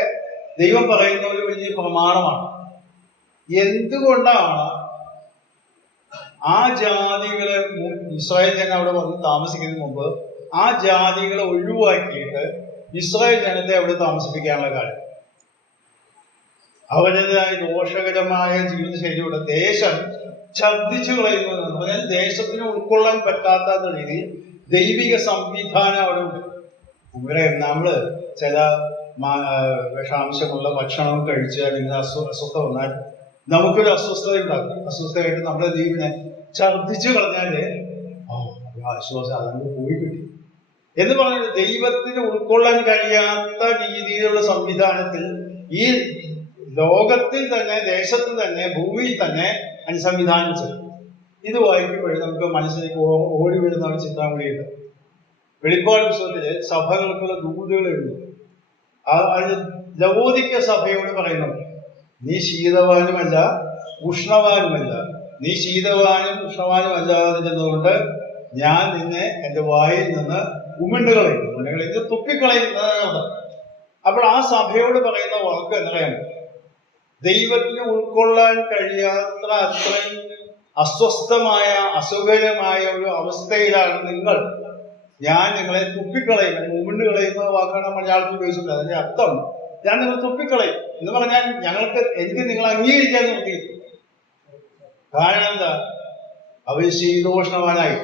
ദൈവം പറയുന്ന ഒരു വലിയ പ്രമാണമാണ്. എന്തുകൊണ്ടാണ് ആ ജാതികളെ, ഇസ്രായേൽ ജനം അവിടെ വന്ന് താമസിക്കുന്നതിന് മുമ്പ് ആ ജാതികളെ ഒഴിവാക്കിയിട്ട് ഇസ്രായേൽ ജനത്തെ അവിടെ താമസിപ്പിക്കാനുള്ള കാര്യം? അവരുടേതായ ദോഷകരമായ ജീവിതശൈലിയുടെ ദേശം ഛർദ്ദിച്ചു കളയുന്നു എന്ന് പറഞ്ഞാൽ ദേശത്തിന് ഉൾക്കൊള്ളാൻ പറ്റാത്ത രീതിയിൽ ദൈവിക സംവിധാനം അവിടെ ഉണ്ട്. ഇവിടെ നമ്മള് ചില വിഷാംശമുള്ള ഭക്ഷണം കഴിച്ച് അല്ലെങ്കിൽ അസ്വസ്ഥ വന്നാൽ നമുക്കൊരു അസ്വസ്ഥത ഉണ്ടാക്കും. അസ്വസ്ഥമായിട്ട് നമ്മുടെ ദൈവനെ ഛർദ്ദിച്ചു കളഞ്ഞാല് ആശ്വാസം അതുകൊണ്ട് പോയി കിട്ടി എന്ന് പറഞ്ഞാൽ ദൈവത്തിന് ഉൾക്കൊള്ളാൻ കഴിയാത്ത രീതിയിലുള്ള സംവിധാനത്തിൽ ഈ ലോകത്തിൽ തന്നെ, ദേശത്ത് തന്നെ, ഭൂമിയിൽ തന്നെ സംവിധാനം ചെയ്തു. ഇത് വായിക്കുമ്പോഴേ നമുക്ക് മനസ്സിലേക്ക് ഓടി വരുന്ന ഒരു ചിത്രം കൂടിയുണ്ട്. വെളിപ്പാട് പുസ്തകത്തില് സഭകൾക്കുള്ള ദൂതുകൾ എഴുതുന്നു. അത് ലവോദിക്ക സഭയോട് പറയുന്നു, നീ ശീതവാനുമല്ല ഉഷ്ണവാനുമല്ല, നീ ശീതവാനും ഉഷ്ണവാനും അല്ലാതിരുന്നുകൊണ്ട് ഞാൻ നിന്നെ എന്റെ വായിൽ നിന്ന് ഉമിണ്ടുകളയും, ഉമിണ്ടുകളെ തുപ്പിക്കളയുന്നതാണ്. അപ്പോൾ ആ സഭയോട് പറയുന്ന വാക്ക് എന്നറിയാം, ദൈവത്തിന് ഉൾക്കൊള്ളാൻ കഴിയാത്ത അത്രയും അസ്വസ്ഥമായ അസുഖകരമായ ഒരു അവസ്ഥയിലാണ് നിങ്ങൾ. ഞാൻ നിങ്ങളെ തുപ്പിക്കളയും. ഉമിണ്ട് കളയുന്ന വാക്കാണ് മലയാളത്തിൽ ഉപയോഗിച്ചിട്ടുള്ളത്. അതിന്റെ അർത്ഥം ഞാൻ നിങ്ങൾ തുപ്പിക്കളയും എന്ന് പറഞ്ഞാൽ എനിക്ക് നിങ്ങളെ അംഗീകരിക്കാൻ നിർത്തി. കാരണം എന്താ? അവർ ശീതോഷ്ണവാനായി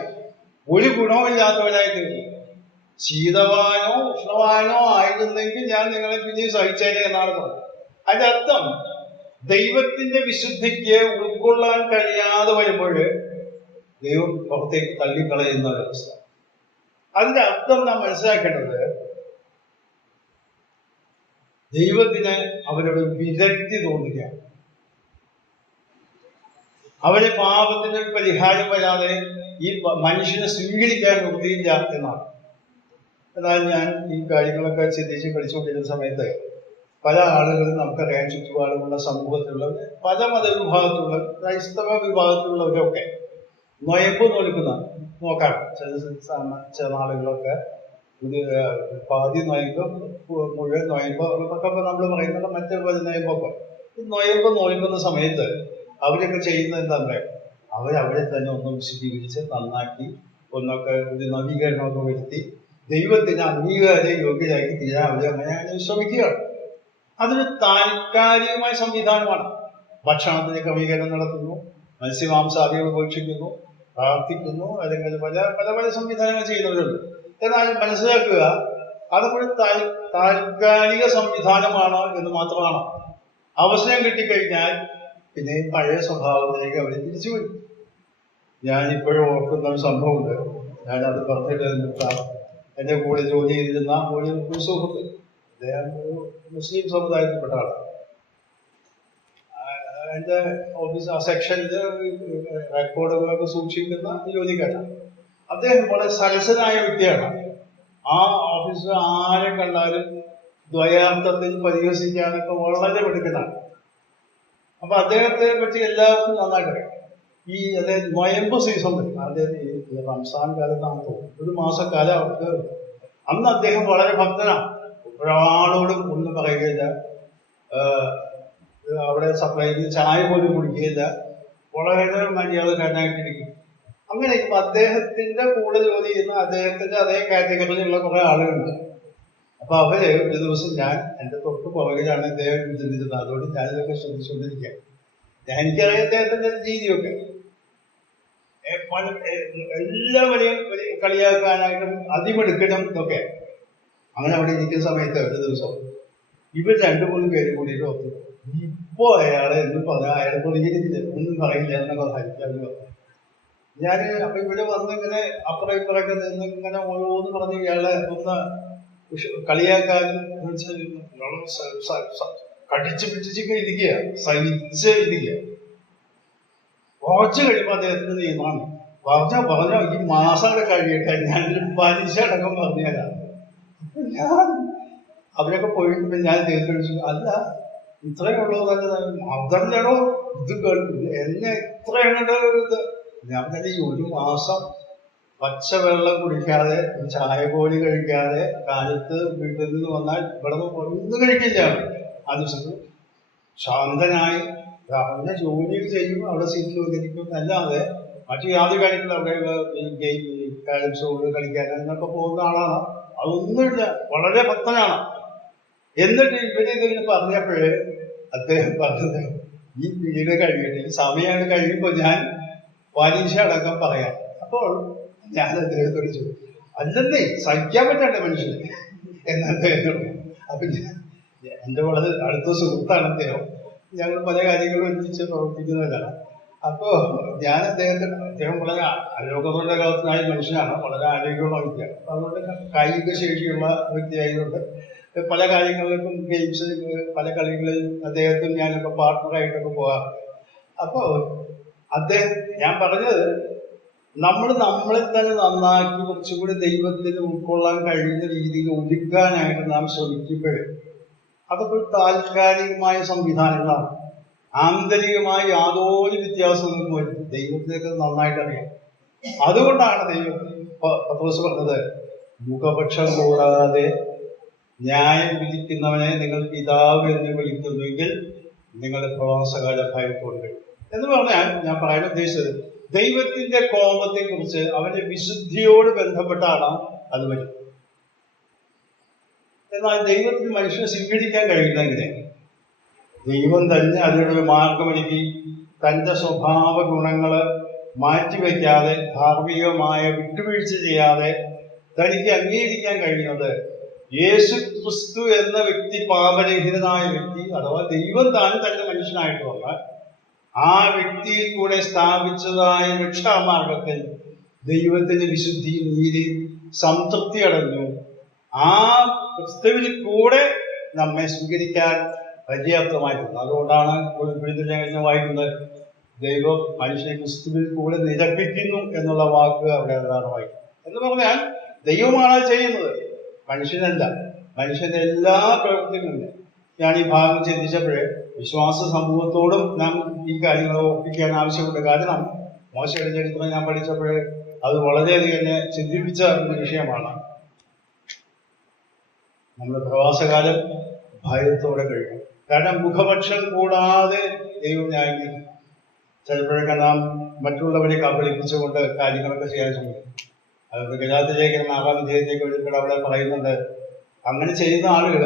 ഒരു ഗുണവുമില്ലാത്തവരായി തീർന്നു. ശീതവാനോ ഉഷ്ണവാനോ ആയിരുന്നെങ്കിൽ ഞാൻ നിങ്ങളെ പിന്നെയും സഹിച്ചേനെ എന്നാണ് പറഞ്ഞത്. അതിന്റെ അർത്ഥം ദൈവത്തിന്റെ വിശുദ്ധിക്ക് ഉൾക്കൊള്ളാൻ കഴിയാതെ വരുമ്പോൾ ദൈവം പുറത്തേക്ക് തള്ളിക്കളയുന്ന ഒരവസ്ഥ. അതിന്റെ അർത്ഥം നാം മനസ്സിലാക്കേണ്ടത്, ദൈവത്തിന് അവരോട് വിരക്തി തോന്നുകയാണ്. അവരെ പാപത്തിന് ഒരു പരിഹാരം വരാതെ ഈ മനുഷ്യനെ സ്വീകരിക്കാൻ വൃത്തിയില്ല എന്നാണ്. എന്നാൽ ഞാൻ ഈ കാര്യങ്ങളൊക്കെ ചിന്തിച്ച് പഠിച്ചുകൊണ്ടിരുന്ന സമയത്ത് പല ആളുകളും നമുക്കറിയാൻ ചുറ്റുപാടുമുള്ള സമൂഹത്തിലുള്ള പല മതവിഭാഗത്തിലുള്ള ക്രൈസ്തവ വിഭാഗത്തിലുള്ളവരൊക്കെ നൊയമ്പ് നോക്കാം. ചില ആളുകളൊക്കെ പാതി നൊയമ്പ്, മുഴുവൻ നൊയമ്പ് എന്നൊക്കെ നമ്മൾ പറയുന്നത് മറ്റു പല നൊയമ്പൊക്കെ. ഈ നൊയമ്പ് നോക്കുന്ന സമയത്ത് അവരൊക്കെ ചെയ്യുന്നത് എന്താ പറയുക, അവരെ തന്നെ ഒന്ന് വിശദീകരിച്ച് നന്നാക്കി ഒന്നൊക്കെ ഒരു നവീകരണമൊക്കെ വരുത്തി ദൈവത്തിന് അംഗീകാര യോഗ്യരാക്കി തീരാൻ അങ്ങനെ ശ്രമിക്കുകയാണ്. അതൊരു താൽക്കാലികമായ സംവിധാനമാണ്. ഭക്ഷണത്തിന് ക്രമീകരണം നടത്തുന്നു, മത്സ്യമാംസാദികൾ ഉപേക്ഷിക്കുന്നു, പ്രാർത്ഥിക്കുന്നു, അല്ലെങ്കിൽ പല പല പല സംവിധാനങ്ങൾ ചെയ്യുന്നവരുണ്ട്. എന്നാൽ മനസ്സിലാക്കുക, അതൊരു താൽക്കാലിക സംവിധാനമാണ് എന്ന് മാത്രമാണ്. അവസരം കിട്ടിക്കഴിഞ്ഞാൽ പിന്നെ പഴയ സ്വഭാവത്തിലേക്ക് അവർ തിരിച്ചു വരും. ഞാനിപ്പോഴും ഓർക്കുന്ന ഒരു സംഭവമുണ്ട്. ഞാനത് പറഞ്ഞിട്ട് എൻ്റെ കൂടെ ജോലി ചെയ്തിരുന്ന ഒരു സുഹൃത്ത്, അദ്ദേഹം ഒരു മുസ്ലിം സമുദായത്തിൽപ്പെട്ട ആളാണ്. എൻ്റെ ഓഫീസ് ആ സെക്ഷനിൽ റെക്കോർഡുകളൊക്കെ സൂക്ഷിക്കുന്ന ജോലിക്കാരാണ്. അദ്ദേഹം വളരെ സരസനായ വ്യക്തിയാണ്. ആ ഓഫീസിൽ ആരെ കണ്ടാലും ദ്വയാർത്ഥത്തിൽ പരിഹസിക്കാനൊക്കെ വളരെ മിടുക്കനാണ്. അപ്പൊ അദ്ദേഹത്തെ പറ്റി എല്ലാവർക്കും നന്നായിട്ട് അറിയാം. അതായത് നൊയമ്പ് സീസൺ വരും, അതായത് ഈ റംസാൻ കാലത്താണ് തോന്നുന്നു, ഒരു മാസക്കാലം അവർക്ക്. അന്ന് അദ്ദേഹം വളരെ ഭക്തനാണ്, ഒരാളോടും ഒന്നും പറയുകയില്ല, അവിടെ സപ്ലൈ ചെയ്ത് ചായ പോലും കുടിക്കുകയില്ല, വളരെ മര്യാദക്കാരനായിട്ടിരിക്കും. അങ്ങനെ ഇപ്പൊ അദ്ദേഹത്തിന്റെ കൂടെ ജോലി ചെയ്യുന്ന അദ്ദേഹത്തിന്റെ അതേ കാറ്റഗറിയിലുള്ള കുറെ ആളുകളുണ്ട്. അപ്പൊ അവര് ഒരു ദിവസം എൻ്റെ തൊട്ട് പുറകിലാണ് അദ്ദേഹം ഇരുന്നിരുന്നത്. അതുകൊണ്ട് ഞാനിതൊക്കെ ശ്രദ്ധിച്ചുകൊണ്ടിരിക്കുക. എനിക്കറിയാം അദ്ദേഹത്തിന്റെ രീതിയൊക്കെ. എല്ലാവരെയും കളിയാക്കാനായിട്ടും അതിമെടുക്കണം ഇതൊക്കെ. അങ്ങനെ അവിടെ ഇരിക്കുന്ന സമയത്ത് ഒരു ദിവസം ഇവർ 2-3 പേര് കൂടിയിട്ട് ഒത്തു, ഇപ്പോ അയാളെ എന്ന് പറഞ്ഞാൽ അയാളെ തുടങ്ങിയിട്ടില്ല, ഒന്നും പറയില്ല എന്നൊക്കെ ധരിക്കാമെന്ന് പറഞ്ഞു. അപ്പൊ ഇവിടെ വന്ന് ഇങ്ങനെ അപ്പുറം ഇപ്പുറമൊക്കെ നിന്ന് ഇങ്ങനെ ഓരോന്ന് പറഞ്ഞ് ഇയാളെ ഒന്ന് കളിയാക്കാനും കടിച്ചു പിടിച്ചിങ്ങനെ ഇരിക്കുക, സഹിച്ച് ഇരിക്കുക. കുറച്ച് കഴിയുമ്പോൾ അദ്ദേഹത്തിന് നിയമമാണ് പറഞ്ഞോ ഈ മാസങ്ങളെ കഴിയട്ടെ, ഞാനൊരു പലിശ അടക്കം പറഞ്ഞുതരാം. അവരൊക്കെ പോയിട്ട് ഞാൻ തീർച്ചയായിട്ടും അല്ല ഇത്രയുള്ളൂ നല്ലതാണ്, അതല്ലടോ ഇത് കേൾക്കും എന്നെ ഇത്രയാണോ ഇത്. ഞാൻ തന്നെ ഈ ഒരു മാസം പച്ചവെള്ളം കുടിക്കാതെ ചായ പോലും കഴിക്കാതെ കാലത്ത് വീട്ടിൽ നിന്ന് വന്നാൽ ഇവിടെ ഒന്നും കഴിക്കില്ല. ആ ദിവസത്തിൽ ശാന്തനായി അവന്റെ ജോലി ചെയ്യും, അവിടെ സീറ്റിൽ വന്നിരിക്കും എന്നല്ലാതെ മറ്റു യാതൊരു കാര്യങ്ങളും അവിടെയുള്ള ഈ ഗെയിം ഷോകൾ കളിക്കാൻ എന്നൊക്കെ പോകുന്ന ആളാണ്. അതൊന്നുമില്ല, വളരെ ഭക്തനാണ്. എന്നിട്ട് ഇവരിതിങ്ങനെ പറഞ്ഞപ്പോഴേ അദ്ദേഹം പറഞ്ഞത്, ഈ പീരീഡ് കഴിയട്ടെ, ഈ സമയം കഴിയുമ്പോൾ ഞാൻ പരീക്ഷ അടക്കം പറയാം. അപ്പോൾ ഞാൻ അദ്ദേഹത്തോട് ചോദിച്ചു, അല്ലെന്നേ സഹിക്കാൻ പറ്റണ്ടേ മനുഷ്യന് എന്ന് അദ്ദേഹത്തോട്. അപ്പൊ എൻ്റെ വളരെ അടുത്ത സുഹൃത്താണ് അദ്ദേഹം, ഞങ്ങൾ പല കാര്യങ്ങളും ഒരുമിച്ച് പ്രവർത്തിക്കുന്നവരാണ്. അപ്പോ ഞാൻ അദ്ദേഹം വളരെ ആരോഗ്യമുള്ള കാലത്തിനായ മനുഷ്യനാണ്, വളരെ ആരോഗ്യമുള്ള വ്യക്തിയാണ്. അതുകൊണ്ട് കായിക ശേഷിയുള്ള വ്യക്തിയായതുകൊണ്ട് പല കാര്യങ്ങളിലും ഗെയിംസ് പല കളികളിൽ അദ്ദേഹത്തിന് ഞാനൊക്കെ പാർട്ട്ണറായിട്ടൊക്കെ പോകാറുണ്ട്. അപ്പോ ഞാൻ പറഞ്ഞത്, നമ്മളെ തന്നെ നന്നാക്കി കുറച്ചുകൂടി ദൈവത്തിന് ഉൾക്കൊള്ളാൻ കഴിയുന്ന രീതിയിൽ ഒരുക്കാനായിട്ട് നാം ശ്രമിക്കുമ്പോഴേ അതൊക്കെ താൽക്കാലികമായ സംവിധാനങ്ങളാണ്. ആന്തരികമായി യാതൊരു വ്യത്യാസവും വരും. ദൈവത്തിലേക്ക് നന്നായിട്ട് അറിയാം. അതുകൊണ്ടാണ് പത്രോസ് പറഞ്ഞത്, മുഖപക്ഷം കൂടാതെ ന്യായം വിധിക്കുന്നവനെ നിങ്ങൾ പിതാവ് എന്ന് വിളിക്കുന്നുവെങ്കിൽ നിങ്ങളുടെ പ്രവാസകാല ഭയത്തോട് എന്ന് പറഞ്ഞാൽ ഞാൻ പറയാൻ ഉദ്ദേശിച്ചത്, ദൈവത്തിന്റെ കോപത്തെ കുറിച്ച് അവന്റെ വിശുദ്ധിയോട് ബന്ധപ്പെട്ടാണ് അത് വരും. എന്നാൽ ദൈവത്തിന് മനുഷ്യനെ സ്വീകരിക്കാൻ കഴിയുന്നെങ്കിൽ ദൈവം തന്നെ അതിനൊരു മാർഗമൊരുക്കി തന്റെ സ്വഭാവ ഗുണങ്ങള് മാറ്റിവെക്കാതെ ധാർമ്മികമായ വിട്ടുവീഴ്ച ചെയ്യാതെ തനിക്ക് അംഗീകരിക്കാൻ കഴിയുന്നത് യേശു ക്രിസ്തു എന്ന വ്യക്തി, പാപരഹിതനായ വ്യക്തി, അഥവാ ദൈവം താൻ തന്നെ മനുഷ്യനായിട്ട് വന്നാൽ ആ വ്യക്തിയിൽ കൂടെ സ്ഥാപിച്ചതായ രക്ഷാമാർഗത്തിൽ ദൈവത്തിന്റെ വിശുദ്ധി, നീതി, സംതൃപ്തി അടഞ്ഞു ആ ക്രിസ്തുവിൽ കൂടെ നമ്മെ സ്വീകരിക്കാൻ പര്യാപ്തമായിട്ടുണ്ട്. അതുകൊണ്ടാണ് കഴിഞ്ഞ വായിക്കുന്നത്, ദൈവം മനുഷ്യനെ ക്രിസ്തുവിൽ കൂടെ നിരപ്പിക്കുന്നു എന്നുള്ള വാക്ക് അവിടെ ഉദാഹരണമായി. എന്ന് പറഞ്ഞാൽ ദൈവമാണ് ചെയ്യുന്നത്, മനുഷ്യനല്ല. മനുഷ്യന്റെ എല്ലാ പ്രവൃത്തികളിലും ഞാൻ ഈ ഭാഗം ചിന്തിച്ചപ്പോഴേ വിശ്വാസ സമൂഹത്തോടും നാം ഈ കാര്യങ്ങൾ ഒപ്പിക്കാൻ ആവശ്യമുണ്ട്. കാരണം മോശയുടെ ചരിത്രം ഞാൻ പഠിച്ചപ്പോഴേ അത് വളരെയധികം എന്നെ ചിന്തിപ്പിച്ച ഒരു വിഷയമാണ്. നമ്മുടെ പ്രവാസകാലം ഭയത്തോടെ കഴിയും. കാരണം മുഖപക്ഷം കൂടാതെ ദൈവം ന്യായീകരിക്കും. ചിലപ്പോഴൊക്കെ നാം മറ്റുള്ളവരെ കബളിപ്പിച്ചുകൊണ്ട് കാര്യങ്ങളൊക്കെ ചെയ്യാൻ ശ്രമിക്കും. അതുകൊണ്ട് ഗലാത്യലേഖനം 6-ാം അധ്യായത്തിലേക്ക് ഒഴുക്കിടെ അവിടെ പറയുന്നുണ്ട്, അങ്ങനെ ചെയ്യുന്ന ആളുകൾ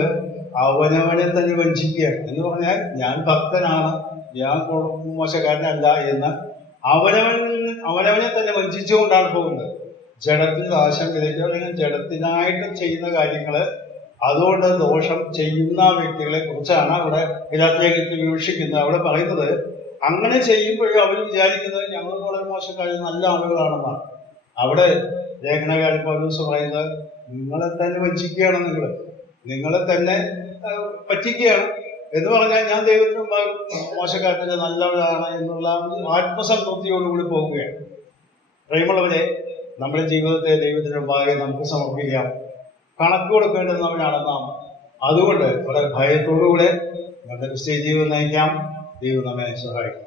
അവനവനെ തന്നെ വഞ്ചിക്കുകയാണ്. എന്ന് പറഞ്ഞാൽ ഞാൻ ഭക്തനാണ്, ഞാൻ മോശക്കാരനല്ല എന്ന് അവനവനെ തന്നെ വഞ്ചിച്ചുകൊണ്ടാണ് പോകുന്നത്. ജഡത്തിൽ നാശം വിതയ്ക്കുക, അല്ലെങ്കിൽ ജഡത്തിനായിട്ട് ചെയ്യുന്ന കാര്യങ്ങൾ അതുകൊണ്ട് ദോഷം ചെയ്യുന്ന വ്യക്തികളെ കുറിച്ചാണ് അവിടെ ഗലാത്യലേഖനത്തിൽ വിവക്ഷിക്കുന്നത്. അവിടെ പറയുന്നത് അങ്ങനെ ചെയ്യുമ്പോഴും അവർ വിചാരിക്കുന്നത് ഞങ്ങൾ വളരെ മോശക്കാരും നല്ല ആളുകളാണെന്നാണ്. അവിടെ ലേഖനകാരൻ പൗലോസ് പറയുന്നത് നിങ്ങളെ തന്നെ വഞ്ചിക്കുകയാണ്, നിങ്ങളെ തന്നെ പറ്റിക്കുകയാണ് എന്ന് പറഞ്ഞാൽ ഞാൻ ദൈവത്തിന് മുമ്പാകെ മോശക്കാരൻ്റെ നല്ലവരാണ് എന്നുള്ള ആത്മസംതൃപ്തിയോടുകൂടി പോവുകയാണ്. പ്രിയമുള്ളവരെ, നമ്മുടെ ജീവിതത്തെ ദൈവത്തിന് മുമ്പാകെ നമുക്ക് സമർപ്പിക്കാം. കണക്ക് കൊടുക്കേണ്ടുന്നവരാണ് നാം. അതുകൊണ്ട് വളരെ ഭയത്തോടുകൂടെ നമ്മുടെ ക്രിസ്തീയ ജീവിതം നയിക്കാം. ദൈവം നമ്മെ സഹായിക്കും.